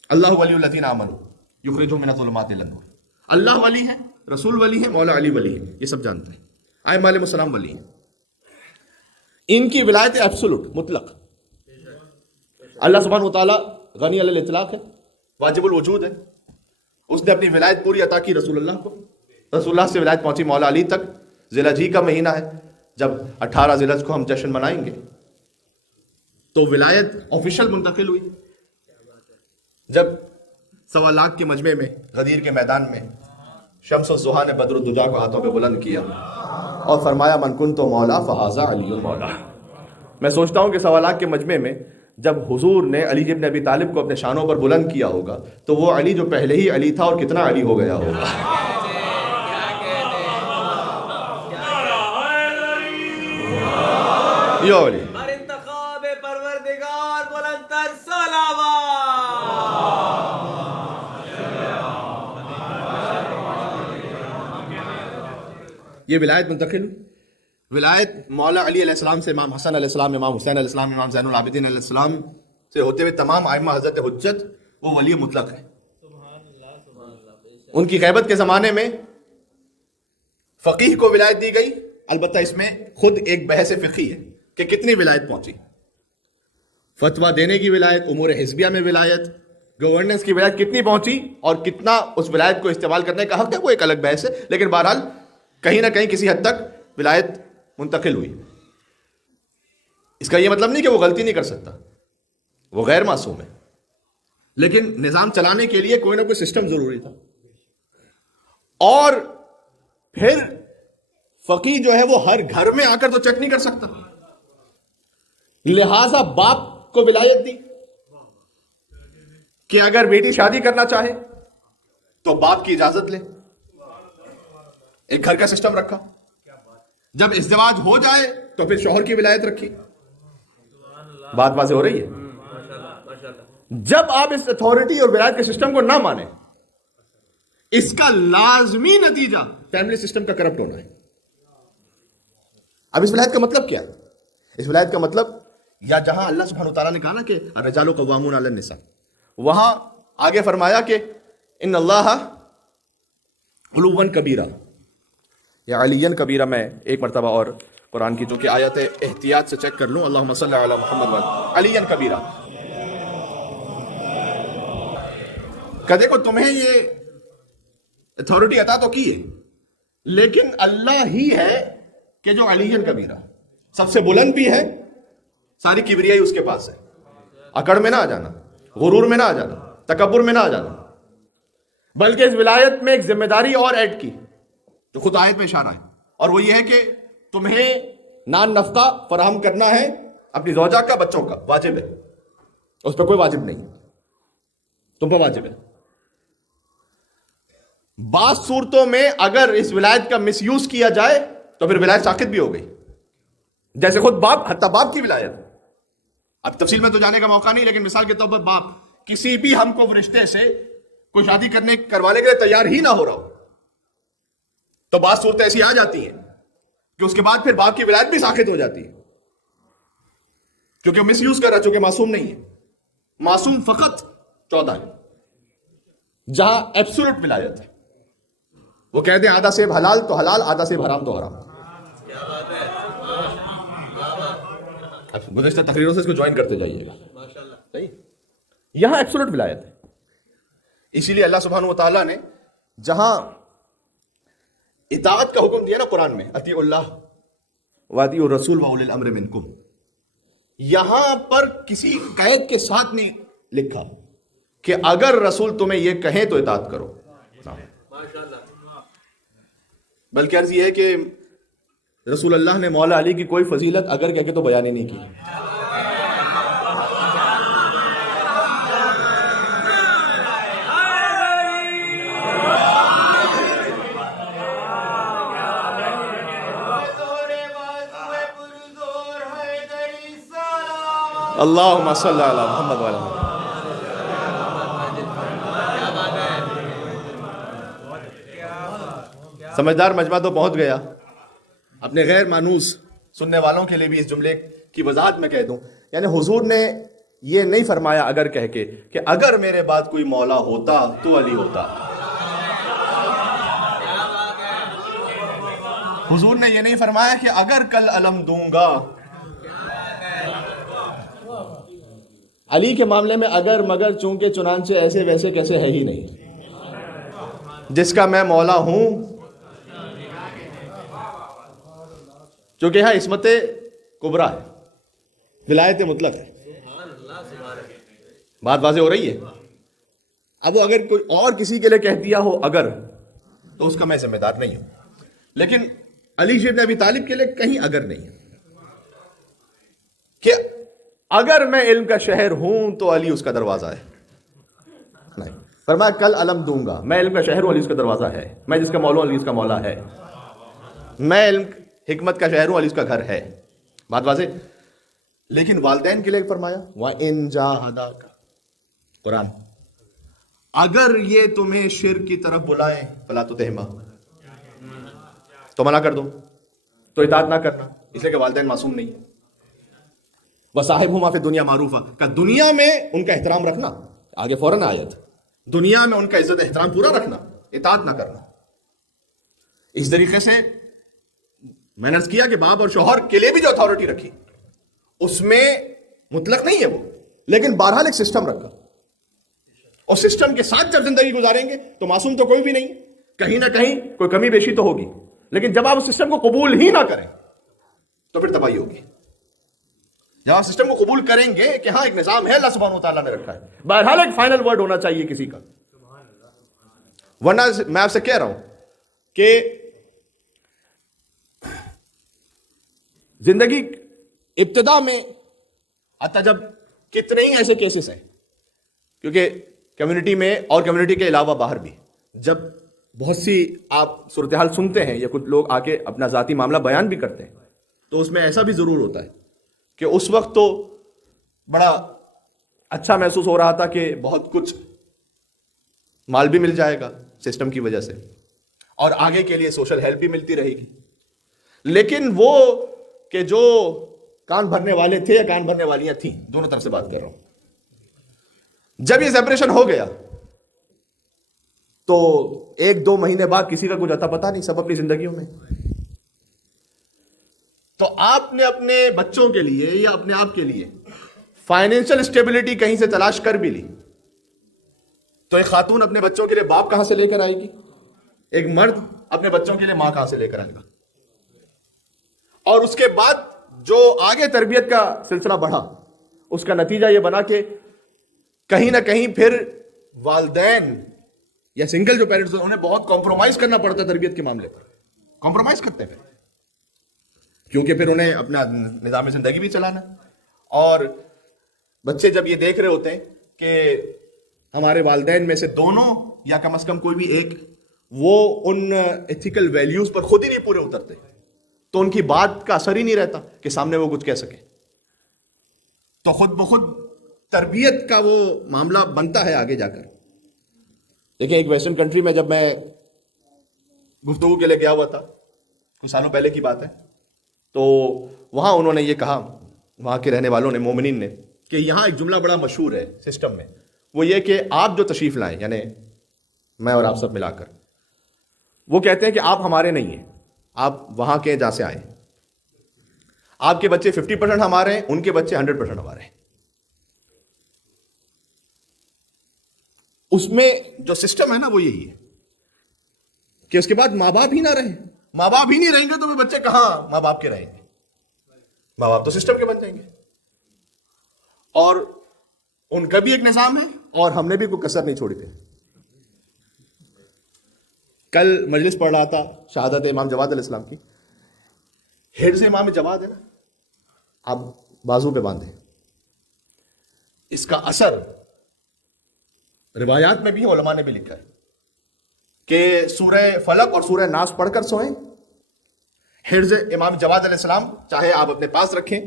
اللہ ولی الذین آمنوا یخرجہم من الظلمات الی النور. اللہ ولی ہے، رسول ولی ہے، مولا علی ولی ہے، یہ سب جانتے ہیں. ائمہ علیہ السلام ولی ہیں. ان کی ولایت ایبسولوٹ، مطلق. اللہ سبحانہ و تعالیٰ غنی علی الاطلاق ہے، واجب الوجود ہے. اس نے اپنی ولایت پوری عطا کی رسول اللہ کو. رسول اللہ سے ولایت پہنچی مولا علی تک. ذی الحجہ کا مہینہ ہے، جب 18 ذی الحجہ کو ہم جشن منائیں گے تو ولایت آفیشل منتقل ہوئی. جب 1.25 لاکھ کے مجمع میں غدیر کے میدان میں شمس الضحیٰ نے بدر الدجا کو ہاتھوں پہ بلند کیا اور فرمایا من کنت مولا فہذا علی مولا. میں سوچتا ہوں کہ 1.25 لاکھ کے مجمع میں جب حضور نے علی ابن ابی طالب کو اپنے شانوں پر بلند کیا ہوگا تو وہ علی جو پہلے ہی علی تھا اور کتنا علی ہو گیا ہوگا. یہ علی انتخاب پروردگار بلندتر صلوات. یہ ولایت منتقل. ولایت مولا علی علیہ السلام سے امام حسن علیہ السلام، امام حسین علیہ السلام، امام زین العابدین علیہ السلام سے ہوتے ہوئے تمام ائمہ حضرت حجت، وہ ولی مطلق ہے. ان کی غیبت کے زمانے میں فقیہ کو ولایت دی گئی. البتہ اس میں خود ایک بحث فقہی ہے کہ کتنی ولایت پہنچی. فتویٰ دینے کی ولایت، امور حزبیہ میں ولایت، گورننس کی ولایت کتنی پہنچی اور کتنا اس ولایت کو استعمال کرنے کا حق ہے، وہ ایک الگ بحث ہے. لیکن بہرحال کہیں نہ کہیں کسی حد تک ولایت منتقل ہوئی. اس کا یہ مطلب نہیں کہ وہ غلطی نہیں کر سکتا، وہ غیر معصوم ہے، لیکن نظام چلانے کے لیے کوئی نہ کوئی سسٹم ضروری تھا. اور پھر فقیہ جو ہے وہ ہر گھر میں آ کر تو چیک نہیں کر سکتا، لہذا باپ کو ولایت دی کہ اگر بیٹی شادی کرنا چاہے تو باپ کی اجازت لے. ایک گھر کا سسٹم رکھا. جب ازدواج ہو جائے تو پھر شوہر کی ولایت رکھی. بات واضح ہو رہی ہے؟ جب آپ اس اتھارٹی اور ولایت کے سسٹم کو نہ مانیں، اس کا لازمی نتیجہ فیملی سسٹم کا کرپٹ ہونا ہے. اب اس ولایت کا مطلب کیا ہے؟ اس ولایت کا مطلب، یا جہاں اللہ سبحانہ وتعالیٰ نے کہا نا کہ الرجال قوامون علی النساء، وہاں آگے فرمایا کہ ان اللہ علوا کبیرہ یا علیاً کبیرہ. میں ایک مرتبہ اور قرآن کی جو کہ آیت ہے احتیاط سے چیک کر لوں. اللہم صلی علی محمد علیاً کبیرہ. کہ دیکھو تمہیں یہ اتھارٹی عطا تو کی ہے، لیکن اللہ ہی ہے کہ جو علیاً کبیرہ، سب سے بلند بھی ہے، ساری کبریائی اس کے پاس ہے. اکڑ میں نہ آ جانا، غرور میں نہ آ جانا، تکبر میں نہ آ جانا، بلکہ اس ولایت میں ایک ذمہ داری اور ایڈ کی جو خود آیت میں اشارہ ہے، اور وہ یہ ہے کہ تمہیں نان نفقہ فراہم کرنا ہے اپنی زوجہ کا، بچوں کا، واجب ہے. اس پہ کوئی واجب نہیں، تم پہ واجب ہے. بعض صورتوں میں اگر اس ولایت کا مس یوز کیا جائے تو پھر ولایت ساقط بھی ہو گئی، جیسے خود باپ، حتیٰ باپ کی ولایت. اب تفصیل میں تو جانے کا موقع نہیں، لیکن مثال کے طور پر باپ کسی بھی ہم کو رشتے سے کوئی شادی کروانے کے لیے تیار ہی نہ ہو رہا ہو تو بعض صورتیں ایسی آ جاتی ہیں کہ اس کے بعد پھر باپ کی ولایت بھی ساقط ہو جاتی ہے، کیونکہ مس یوز کر رہا، چونکہ معصوم نہیں ہے. معصوم فقط 14 ہے، جہاں ایبسولوٹ ولایت ہے. وہ کہتے ہیں آدھا سیب حلال تو حلال، آدھا سیب حرام تو حرام. گزشتہ تقریروں سے اس کو جوائن کرتے جائیے گا. صحیح، یہاں ایبسولوٹ ولایت ہے. اسی لیے اللہ سبحانہ و تعالیٰ نے جہاں اطاعت کا حکم دیا نا قرآن میں، اطیعوا اللہ واطیعوا الرسول واولی الامر منکم، یہاں پر کسی قید کے ساتھ نہیں لکھا کہ اگر رسول تمہیں یہ کہیں تو اطاعت کرو، بلکہ عرض یہ ہے کہ رسول اللہ نے مولا علی کی کوئی فضیلت اگر کہہ کے تو بیان ہی نہیں کی. اللہم صلی علی محمد وعلی محمد. سمجھدار مجمع تو پہنچ گیا. اپنے غیر مانوس سننے والوں کے لیے بھی اس جملے کی وضاحت میں کہہ دوں. یعنی حضور نے یہ نہیں فرمایا اگر کہہ کے کہ اگر میرے بعد کوئی مولا ہوتا تو علی ہوتا. حضور نے یہ نہیں فرمایا کہ اگر کل علم دوں گا. علی کے معاملے میں اگر مگر چونکہ چنانچہ ایسے ویسے کیسے ہے ہی نہیں. جس کا میں مولا ہوں، چونکہ یہاں عصمت کبریٰ ہے، ولایت مطلق ہے. بات واضح ہو رہی ہے. اب وہ اگر کوئی اور کسی کے لیے کہہ دیا ہو اگر، تو اس کا میں ذمہ دار نہیں ہوں. لیکن علی ابن ابی طالب کے لیے کہیں اگر نہیں ہے کہ اگر میں علم کا شہر ہوں تو علی اس کا دروازہ ہے. نہیں، فرمایا کل علم دوں گا، میں علم کا شہر ہوں، علی اس کا دروازہ ہے. میں جس کا مولا ہوں، علی اس کا مولا ہے. میں علم حکمت کا شہر ہوں، علی اس کا گھر ہے. بات واضح. لیکن والدین کے لیے فرمایا وَإِن جَاهَدَاكَ، قرآن، اگر یہ تمہیں شرک کی طرف بلائیں فَلَا تُطِعْهُمَا، تو منع کر دو، تو اطاعت نہ کرنا، اس لیے کہ والدین معصوم نہیں. وَصَاحِبْهُمَا فِي الدُّنْيَا مَعْرُوفًا، کہ دنیا میں ان کا احترام رکھنا. آگے فوراً آیت، دنیا میں ان کا عزت احترام پورا رکھنا، اطاعت نہ کرنا. اس طریقے سے میں نے عرض کیا کہ باپ اور شوہر کے لیے بھی جو اتھارٹی رکھی اس میں مطلق نہیں ہے وہ، لیکن بہرحال ایک سسٹم رکھا. اور سسٹم کے ساتھ جب زندگی گزاریں گے تو معصوم تو کوئی بھی نہیں، کہیں نہ کہیں کوئی کمی بیشی تو ہوگی. لیکن جب آپ اس سسٹم کو قبول ہی نہ کریں تو پھر تباہی ہوگی. جب آپ سسٹم کو قبول کریں گے کہ ہاں ایک نظام ہے اللہ سبحانہ و تعالیٰ نے رکھا ہے، بہرحال ایک فائنل ورڈ ہونا چاہیے کسی کا. ورنہ میں آپ سے کہہ رہا ہوں کہ زندگی ابتدا میں حتیٰ جب کتنے ہی ایسے کیسز ہیں، کیونکہ کمیونٹی میں اور کمیونٹی کے علاوہ باہر بھی جب بہت سی آپ صورتحال سنتے ہیں یا کچھ لوگ آ کے اپنا ذاتی معاملہ بیان بھی کرتے ہیں، تو اس میں ایسا بھی ضرور ہوتا ہے کہ اس وقت تو بڑا اچھا محسوس ہو رہا تھا کہ بہت کچھ مال بھی مل جائے گا سسٹم کی وجہ سے، اور آگے کے لیے سوشل ہیلپ بھی ملتی رہے گی. لیکن وہ کہ جو کان بھرنے والے تھے یا کان بھرنے والیاں تھیں، دونوں طرف سے بات کر رہا ہوں، جب یہ سیپریشن ہو گیا تو 1-2 مہینے بعد کسی کا کچھ اتا پتا نہیں، سب اپنی زندگیوں میں. تو آپ نے اپنے بچوں کے لیے یا اپنے آپ کے لیے فائنینشل اسٹیبلٹی کہیں سے تلاش کر بھی لی، تو ایک خاتون اپنے بچوں کے لیے باپ کہاں سے لے کر آئے گی؟ ایک مرد اپنے بچوں کے لیے ماں کہاں سے لے کر آئے گا؟ اور اس کے بعد جو آگے تربیت کا سلسلہ بڑھا، اس کا نتیجہ یہ بنا کہ کہیں نہ کہیں پھر والدین یا سنگل جو پیرنٹس ہیں انہیں بہت کمپرومائز کرنا پڑتا ہے تربیت کے معاملے پر. کمپرومائز کرتے ہیں کیونکہ پھر انہیں اپنا نظام زندگی بھی چلانا. اور بچے جب یہ دیکھ رہے ہوتے ہیں کہ ہمارے والدین میں سے دونوں یا کم از کم کوئی بھی ایک وہ ان ایتھیکل ویلیوز پر خود ہی نہیں پورے اترتے، تو ان کی بات کا اثر ہی نہیں رہتا کہ سامنے وہ کچھ کہہ سکے. تو خود بخود تربیت کا وہ معاملہ بنتا ہے آگے جا کر. دیکھیں ایک ویسٹرن کنٹری میں جب میں گفتگو کے لیے گیا ہوا تھا، کچھ سالوں پہلے کی بات ہے، تو وہاں انہوں نے یہ کہا، وہاں کے رہنے والوں نے، مومنین نے، کہ یہاں ایک جملہ بڑا مشہور ہے سسٹم میں، وہ یہ کہ آپ جو تشریف لائیں، یعنی میں اور آپ سب ملا کر، وہ کہتے ہیں کہ آپ ہمارے نہیں ہیں، آپ وہاں کے جہاں سے آئے. آپ کے بچے 50% ہمارے ہیں، ان کے بچے 100% ہمارے ہیں. اس میں جو سسٹم ہے نا وہ یہی ہے کہ اس کے بعد ماں باپ ہی نہ رہیں. ماں باپ ہی نہیں رہیں گے تو وہ بچے کہاں ماں باپ کے رہیں گے؟ ماں باپ تو سسٹم کے بن جائیں گے. اور ان کا بھی ایک نظام ہے اور ہم نے بھی کوئی کسر نہیں چھوڑی تھی. کل مجلس پڑھ رہا تھا شہادت امام جواد علیہ السلام کی. حرز امام جواد ہے نا، آپ بازو پہ باندھیں، اس کا اثر روایات میں بھی علماء نے بھی لکھا ہے کہ سورہ فلق اور سورہ ناس پڑھ کر سوئیں. حرز امام جواد علیہ السلام چاہے آپ اپنے پاس رکھیں،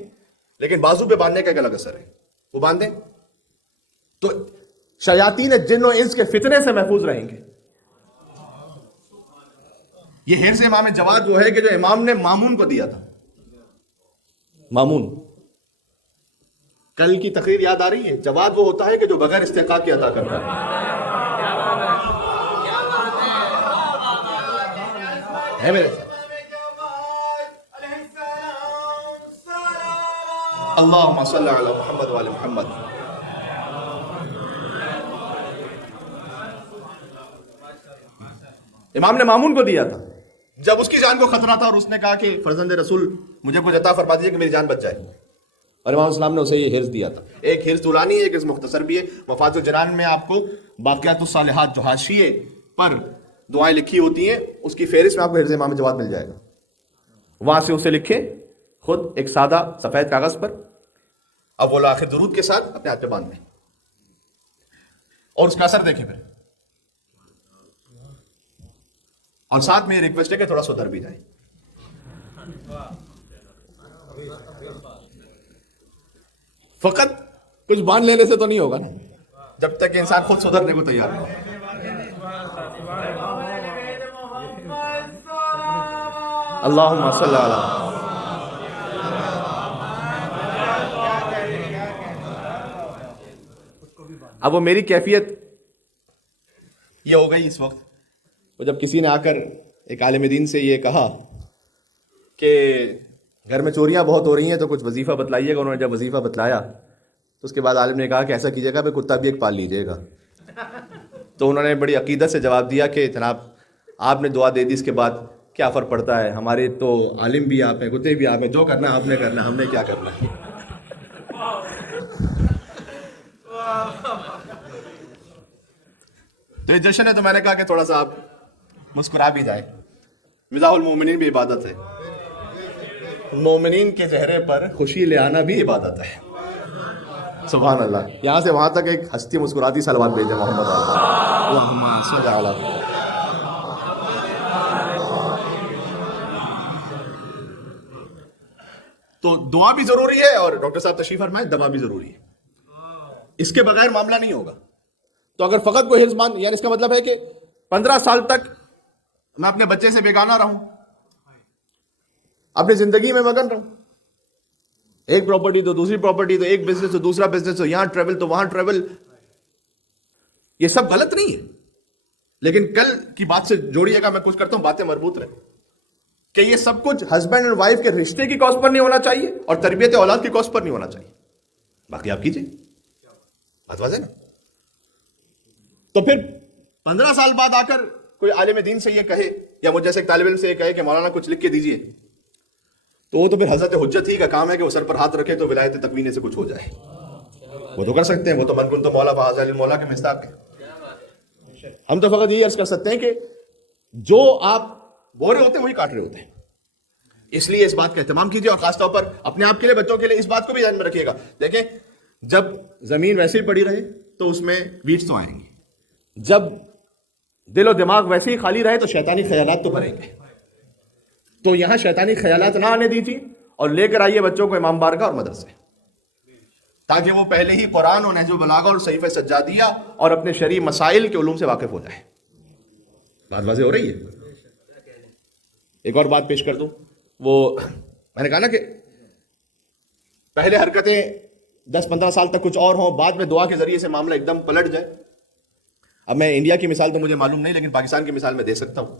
لیکن بازو پہ باندھنے کا ایک الگ اثر ہے. وہ باندھیں تو شیاطین جن و انس کے فتنے سے محفوظ رہیں گے. یہ حرص امام جواد وہ ہے کہ جو امام نے مامون کو دیا تھا. مامون کل کی تقریر یاد آ رہی ہے؟ جواد وہ ہوتا ہے کہ جو بغیر استحقاق کے عطا کرتا ہے. ہے میرے ساتھ؟ اللہم صلی علی محمد وعلی محمد. امام نے مامون کو دیا تھا جب اس کی جان کو خطرہ تھا اور اس نے کہا کہ فرزند رسول مجھے کچھ عطا فرما دیجیے کہ میری جان بچ جائے, اور امام اسلام نے اسے یہ حرص دیا تھا. ایک حرص طولانی ہے, ایک حرص مختصر بھی ہے. وفات الجنان میں آپ کو باقیات الصالحات جو حاشیے پر دعائیں لکھی ہوتی ہیں اس کی فہرست میں آپ کو حرص امام جواد مل جائے گا. وہاں سے اسے لکھیں خود ایک سادہ سفید کاغذ پر, اول آخر درود کے ساتھ اپنے ہاتھ پہ باندھ دیں اور اس کا اثر دیکھیں پھر. اور ساتھ میں یہ ریکویسٹ ہے کہ تھوڑا سدھر بھی جائے. فقط کچھ باندھ لینے سے تو نہیں ہوگا نا, جب تک کہ انسان خود سدھرنے کو تیار ہو. اللہم صلی علی. اب وہ میری کیفیت یہ ہو گئی اس وقت, وہ جب کسی نے آ کر ایک عالم دین سے یہ کہا کہ گھر میں چوریاں بہت ہو رہی ہیں تو کچھ وظیفہ بتلائیے گا. انہوں نے جب وظیفہ بتلایا تو اس کے بعد عالم نے کہا کہ ایسا کیجیے گا کہ کتا بھی ایک پال لیجیے گا. تو انہوں نے بڑی عقیدت سے جواب دیا کہ جناب آپ نے دعا دے دی, اس کے بعد کیا فرق پڑتا ہے, ہمارے تو عالم بھی آپ ہیں, کتے بھی آپ ہیں, جو کرنا آپ نے کرنا, ہم نے کیا کرنا ہے. تو یہ جشن ہے تو میں نے کہا کہ تھوڑا سا آپ مسکرا بھی جائیں. مزاح المومنین بھی عبادت ہے, مومنین کے چہرے پر خوشی لے آنا بھی عبادت ہے. سبحان اللہ. یہاں سے وہاں تک ایک ہستی مسکراتی سلوات بھیجے محمد اللہم صلی علی. تو دعا بھی ضروری ہے اور ڈاکٹر صاحب تشریف فرمائیں دوا بھی ضروری ہے. اس کے بغیر معاملہ نہیں ہوگا. تو اگر فقط کوئی حرص مان, یعنی اس کا مطلب ہے کہ 15 سال تک میں اپنے بچے سے بیگانہ رہوں, اپنی زندگی میں مگن رہوں, ایک پراپرٹی تو دوسری پراپرٹی, تو ایک بزنس تو دوسرا بزنس, تو یہاں ٹریول تو وہاں ٹریول, یہ سب غلط نہیں ہے. لیکن کل کی بات سے جوڑیے گا, میں کچھ کرتا ہوں باتیں مربوط رہیں, کہ یہ سب کچھ ہسبینڈ اینڈ وائف کے رشتے کی کاسٹ پر نہیں ہونا چاہیے اور تربیت اولاد کی کاسٹ پر نہیں ہونا چاہیے. باقی آپ کیجیے, بات واضح نا. تو پھر 15 سال بعد آ کر کوئی عالم دین سے یہ کہے یا مجھ جیسے ایک طالب علم سے یہ کہے کہ مولانا کچھ لکھ کے دیجیے, تو وہ تو پھر حضرت حجت ہی کا کام ہے کہ وہ سر پر ہاتھ رکھے تو ولایت تکوینے سے کچھ ہو جائے. وہ تو کر سکتے ہیں, وہ تو من کن تو مولا فہذا المولا کے مصداق ہے. ہم تو فقط یہ عرض کر سکتے ہیں کہ جو آپ بو رہے ہوتے ہیں وہی کاٹ رہے ہوتے ہیں. اس لیے اس بات کا اہتمام کیجیے, اور خاص طور پر اپنے آپ کے لیے, بچوں کے لیے اس بات کو بھی ذہن میں رکھیے گا. دیکھیں جب زمین ویسے ہی پڑی رہے تو اس میں ویڈز تو آئیں گے, جب دل و دماغ ویسے ہی خالی رہے تو شیطانی خیالات تو بھریں گے. تو یہاں شیطانی خیالات نہ آنے دیجیے اور لے کر آئیے بچوں کو امام بارگاہ اور مدرسے, تاکہ وہ پہلے ہی قرآن اور نہج البلاغہ اور صحیفہ سجادیہ اور اپنے شرعی مسائل کے علوم سے واقف ہو جائے. بات واضح ہو رہی ہے. ایک اور بات پیش کر دوں, وہ میں نے کہا نا کہ پہلے حرکتیں 10-15 سال تک کچھ اور ہوں, بعد میں دعا کے ذریعے سے معاملہ ایک دم پلٹ جائے. اب میں انڈیا کی مثال تو مجھے معلوم نہیں, لیکن پاکستان کی مثال میں دے سکتا ہوں.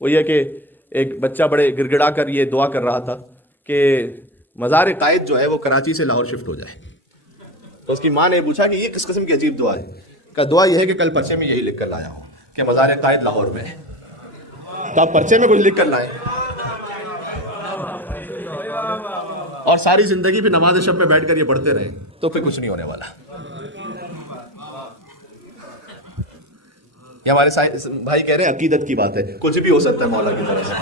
وہ یہ کہ ایک بچہ بڑے گڑ گڑا کر یہ دعا کر رہا تھا کہ مزار قائد جو ہے وہ کراچی سے لاہور شفٹ ہو جائے. تو اس کی ماں نے پوچھا کہ یہ کس قسم کی عجیب دعا ہے؟ کہ دعا یہ ہے کہ کل پرچے میں یہی لکھ کر لایا ہوں کہ مزار قائد لاہور میں ہے. تو آپ پرچے میں کچھ لکھ کر لائیں اور ساری زندگی پھر نماز شب میں بیٹھ کر یہ پڑھتے رہے تو پھر کچھ نہیں ہونے والا. یہ ہمارے بھائی کہہ رہے ہیں عقیدت کی بات ہے, کچھ بھی ہو سکتا ہے مولا کی طرف سے.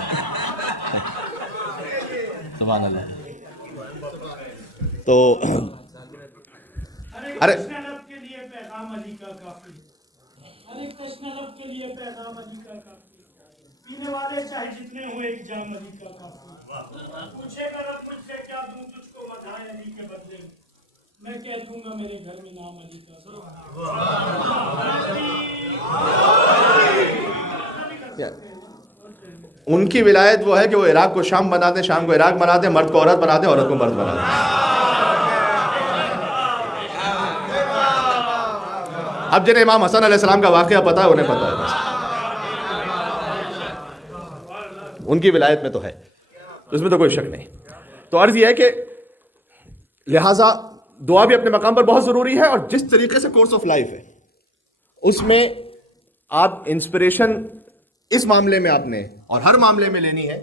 سبحان اللہ. تو ارے پینے والے چاہے جتنے ہوئے ایک جام علی کا کافی. پوچھے گا رب مجھ سے کیا دوں تجھ کو مدھائے علی کے بدلے, میں کیا دوں گا میرے گھر میں نام علی کا. ان کی ولایت وہ ہے کہ وہ عراق کو شام بنا دیں، شام کو عراق بنا دیں، مرد کو عورت بنا دیں، عورت کو مرد بنا دیں۔ اب جنہیں امام حسن علیہ السلام کا واقعہ پتا ہے انہیں پتا ہے بس، ان کی ولایت میں تو ہے، اس میں تو کوئی شک نہیں۔ تو عرض یہ ہے کہ لہٰذا دعا بھی اپنے مقام پر بہت ضروری ہے، اور جس طریقے سے کورس آف لائف ہے اس میں آپ انسپریشن اس معاملے میں آپ نے اور ہر معاملے میں لینی ہے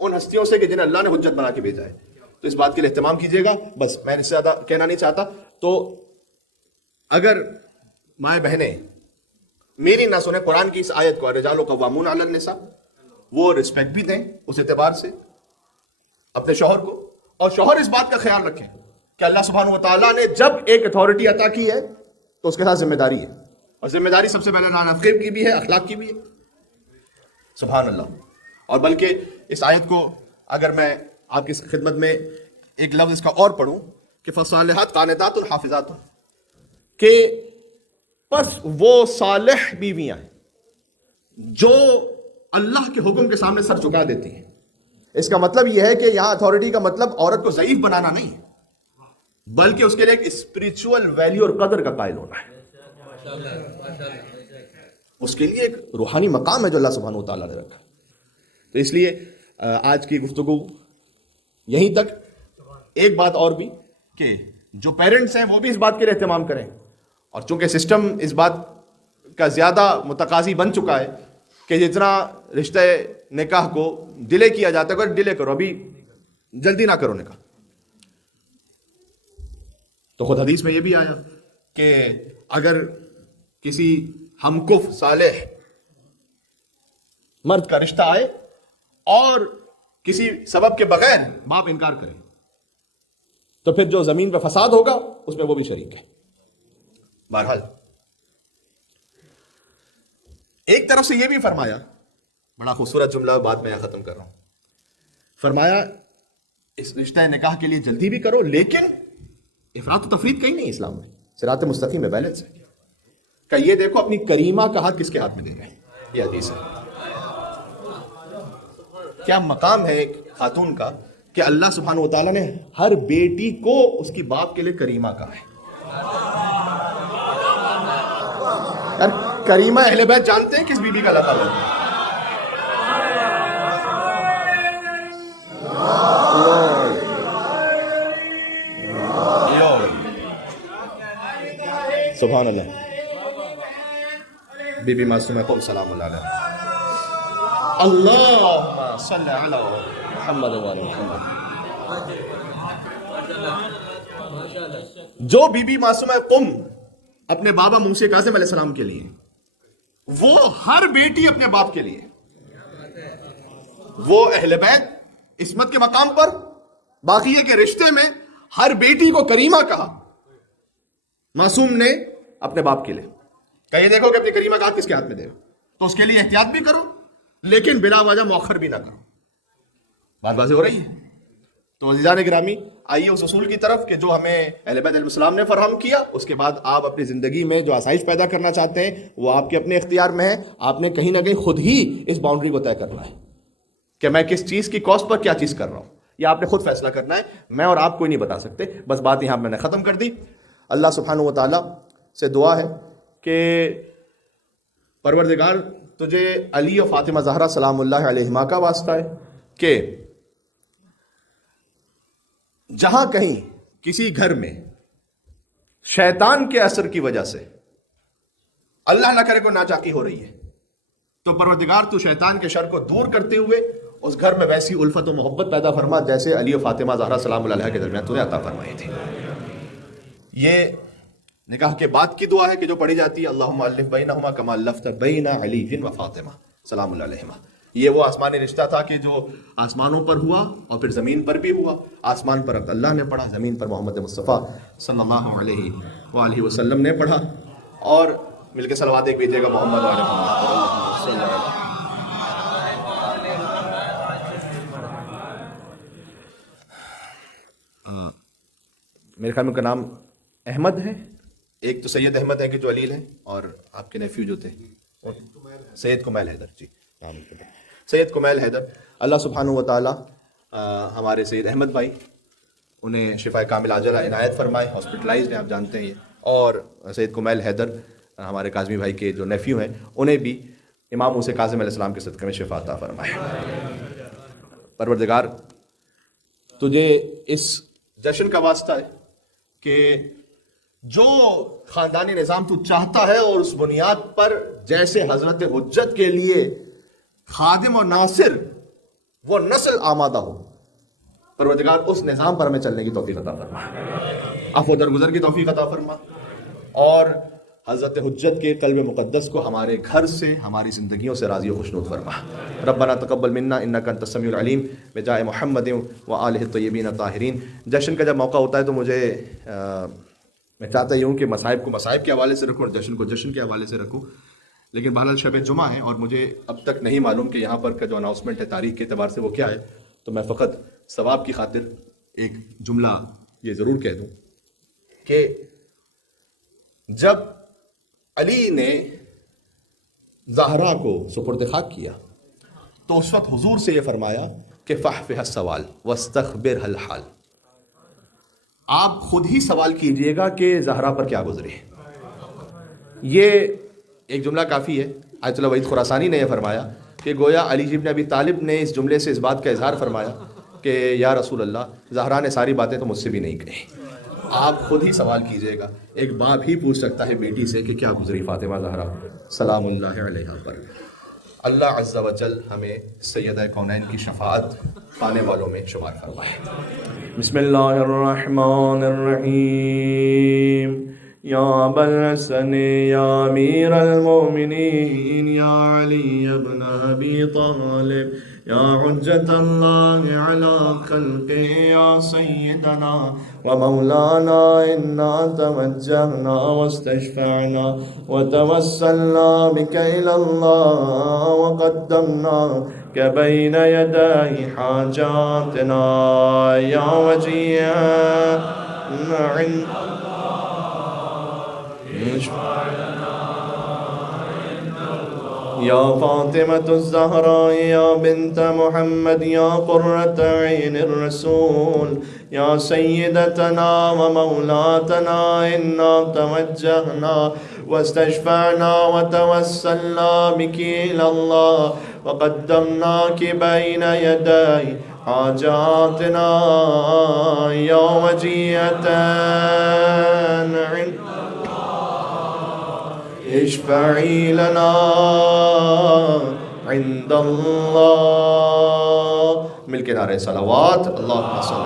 ان ہستیوں سے کہ جنہیں اللہ نے حجت بنا کے بھیجا ہے۔ تو اس بات کے لیے اہتمام کیجیے گا، بس میں اس سے زیادہ کہنا نہیں چاہتا۔ تو اگر مائیں بہنیں میری نہ سنیں قرآن کی اس آیت کو، الرجال قوامون علی النساء، وہ رسپیکٹ بھی دیں اس اعتبار سے اپنے شوہر کو، اور شوہر اس بات کا خیال رکھیں کہ اللہ سبحانہ و تعالیٰ نے جب ایک اتھارٹی عطا کی ہے تو اس کے ساتھ ذمہ داری ہے، اور ذمہ داری سب سے پہلے نانفقی کی بھی ہے، اخلاق کی بھی ہے۔ سبحان اللہ۔ اور بلکہ اس آیت کو اگر میں آپ کی خدمت میں ایک لفظ اس کا اور پڑھوں کہ فصالحات قانتات حافظات، کہ پس وہ صالح بیویاں ہیں جو اللہ کے حکم کے سامنے سر جھکا دیتی ہیں۔ اس کا مطلب یہ ہے کہ یہاں اتھارٹی کا مطلب عورت کو ضعیف بنانا نہیں ہے، بلکہ اس کے لیے ایک اسپریچول ویلیو اور قدر کا قائل ہونا ہے، اس کے لیے ایک روحانی مقام ہے جو اللہ سبحانہ وتعالیٰ نے رکھا۔ تو اس لیے آج کی گفتگو یہیں تک۔ ایک بات اور بھی کہ جو پیرنٹس ہیں وہ بھی اس بات کے لیے اہتمام کریں، اور چونکہ سسٹم اس بات کا زیادہ متقاضی بن چکا ہے کہ جتنا رشتہ نکاح کو ڈیلے کیا جاتا ہے، اگر ڈیلے کرو، ابھی جلدی نہ کرو نکاح۔ تو خود حدیث میں یہ بھی آیا کہ اگر کسی ہمکف صالح مرد کا رشتہ آئے اور کسی سبب کے بغیر باپ انکار کرے تو پھر جو زمین پہ فساد ہوگا اس میں وہ بھی شریک ہے۔ بہرحال ایک طرف سے یہ بھی فرمایا، بڑا خوبصورت جملہ، بعد میں ختم کر رہا ہوں، فرمایا اس رشتہ نکاح کے لیے جلدی بھی کرو، لیکن افراط و تفریط کہیں نہیں اسلام میں، صراط مستقیم میں بیلنس ہے۔ کہ یہ دیکھو اپنی کریمہ کا ہاتھ کس کے ہاتھ میں دے گئے، یہ حدیث ہے۔ کیا مقام ہے ایک خاتون کا کہ اللہ سبحانہ و تعالیٰ نے ہر بیٹی کو اس کی باپ کے لیے کریمہ کہا ہے۔ یار کریمہ اہل بیت جانتے ہیں کس بی بی کا لقب ہے؟ سبحان اللہ، بی بی معصومہ قم سلام اللہ علیہ، اللہم صلی علی محمد و علی محمد۔ جو بی بی معصومہ قم اپنے بابا موسیٰ کاظم علیہ السلام کے لیے، وہ ہر بیٹی اپنے باپ کے لیے، وہ اہل بیت عصمت کے مقام پر، باقی ہے کہ رشتے میں ہر بیٹی کو کریمہ کہا معصوم نے اپنے باپ کے لیے۔ کہیں دیکھو کہ اپنی کریمہ کا ہاتھ کس کے ہاتھ میں دے، تو اس کے لیے احتیاط بھی کرو، لیکن بلا وجہ مؤخر بھی نہ کرو۔ بات واضح ہو رہی ہے؟ تو عزیزان گرامی، آئیے اس اصول کی طرف کہ جو ہمیں اہل بیت علیہ السلام نے فراہم کیا، اس کے بعد آپ اپنی زندگی میں جو آسائش پیدا کرنا چاہتے ہیں وہ آپ کے اپنے اختیار میں ہے۔ آپ نے کہیں نہ کہیں خود ہی اس باؤنڈری کو طے کرنا ہے کہ میں کس چیز کی کاسٹ پر کیا چیز کر رہا ہوں، یہ آپ نے خود فیصلہ کرنا ہے، میں اور آپ کوئی نہیں بتا سکتے۔ بس بات یہاں میں نے ختم کر دی۔ اللہ سبحانہ و تعالیٰ سے دعا ہے کہ پروردگار تجھے علی و فاطمہ زہرا سلام اللہ علیہما کا واسطہ ہے کہ جہاں کہیں کسی گھر میں شیطان کے اثر کی وجہ سے اللہ نہ کرے کو ناچاکی ہو رہی ہے، تو پروردگار تو شیطان کے شر کو دور کرتے ہوئے اس گھر میں ویسی الفت و محبت پیدا فرما جیسے علی و فاطمہ زہرا سلام اللہ علیہ کے درمیان تو نے عطا فرمائی تھی۔ یہ نکاح کے بعد کی دعا ہے کہ جو پڑھی جاتی ہے، اللہم الف بینہما کما الفت بین علی و فاطمہ سلام اللہ علیہما۔ یہ وہ آسمانی رشتہ تھا کہ جو آسمانوں پر ہوا اور پھر زمین پر بھی ہوا۔ آسمان پر اللہ نے پڑھا، زمین پر محمد مصطفیٰ صلی اللہ علیہ وآلہ وسلم نے پڑھا، اور مل کے صلوات ایک بھیجیے گا محمد و آل محمد صلی اللہ علیہ وسلم۔ میرے خیال میں ان کا نام احمد ہے، ایک تو سید احمد ہے کہ جو علیل ہیں، اور آپ کے نیفیو جو تھے سید کمیل حیدر، جی نام سید کمیل حیدر، اللہ سبحانہ و تعالیٰ ہمارے سید احمد بھائی انہیں شفا کامل عاجلہ عنایت فرمائے، ہاسپٹلائزڈ ہیں آپ جانتے ہیں یہ، اور سید کمیل حیدر ہمارے کاظمی بھائی کے جو نیفیو ہیں انہیں بھی امام موسیٰ کاظم علیہ السلام کے صدقے میں شفا عطا فرمائے۔ پروردگار تجھے اس جشن کا واسطہ ہے کہ جو خاندانی نظام تو چاہتا ہے اور اس بنیاد پر جیسے حضرت حجت کے لیے خادم و ناصر وہ نسل آمادہ ہو، پروردگار اس نظام پر ہمیں چلنے کی توفیق عطا فرما، عفو و درگزر کی توفیق عطا فرما، اور حضرت حجت کے قلب مقدس کو ہمارے گھر سے، ہماری زندگیوں سے راضی و خوشنود فرما۔ ربنا تقبل منا انک انت السمیع العلیم بجائے محمد و آلہ الطیبین الطاہرین۔ جشن کا جب موقع ہوتا ہے تو مجھے میں چاہتا ہی ہوں کہ مصائب کو مصائب کے حوالے سے رکھوں اور جشن کو جشن کے حوالے سے رکھوں، لیکن بہرحال شب جمعہ ہے اور مجھے اب تک نہیں معلوم کہ یہاں پر کا جو اناؤنسمنٹ ہے تاریخ کے اعتبار سے وہ کیا ہے، تو میں فقط ثواب کی خاطر ایک جملہ یہ ضرور کہہ دوں کہ جب علی نے زہرا کو سپرد خاک کیا تو اس وقت حضور سے یہ فرمایا کہ فاحفظ السوال واستخبر الحال، آپ خود ہی سوال کیجئے گا کہ زہرا پر کیا گزرے۔ یہ ایک جملہ کافی ہے۔ آیت اللہ وحید خراسانی نے یہ فرمایا کہ گویا علی ابن ابی طالب نے اس جملے سے اس بات کا اظہار فرمایا کہ یا رسول اللہ، زہرا نے ساری باتیں تو مجھ سے بھی نہیں کہی، آپ خود ہی سوال کیجئے گا۔ ایک باپ ہی پوچھ سکتا ہے بیٹی سے کہ کیا گزری فاطمہ زہرا سلام اللہ علیہا پر۔ اللہ عز و جل ہمیں سیدہ کونین کی شفاعت پانے والوں میں شمار فرمائے۔ بسم اللہ الرحمن الرحیم۔ یا ابا الحسن یا امیر المومنین یا علی ابن ابی طالب یا حجت اللہ علی خلقہ یا سیدنا ومولانا انا توجہنا واستشفعنا وتوسلنا بک الی اللہ وقدمناک بین یدی حاجاتنا یا وجیہ عند یا فاطمة الزہراء یا بنت محمد یا قرۃ عین الرسول یا سیدتنا و مولاتنا انا توجہنا واستشفعنا وتوسلنا بک الی اللہ وقدمناک بین یدی حاجاتنا یا وجیہتا اشفعی لنا عند اللہ۔ مل کے نعرہ صلوات، اللہم صلی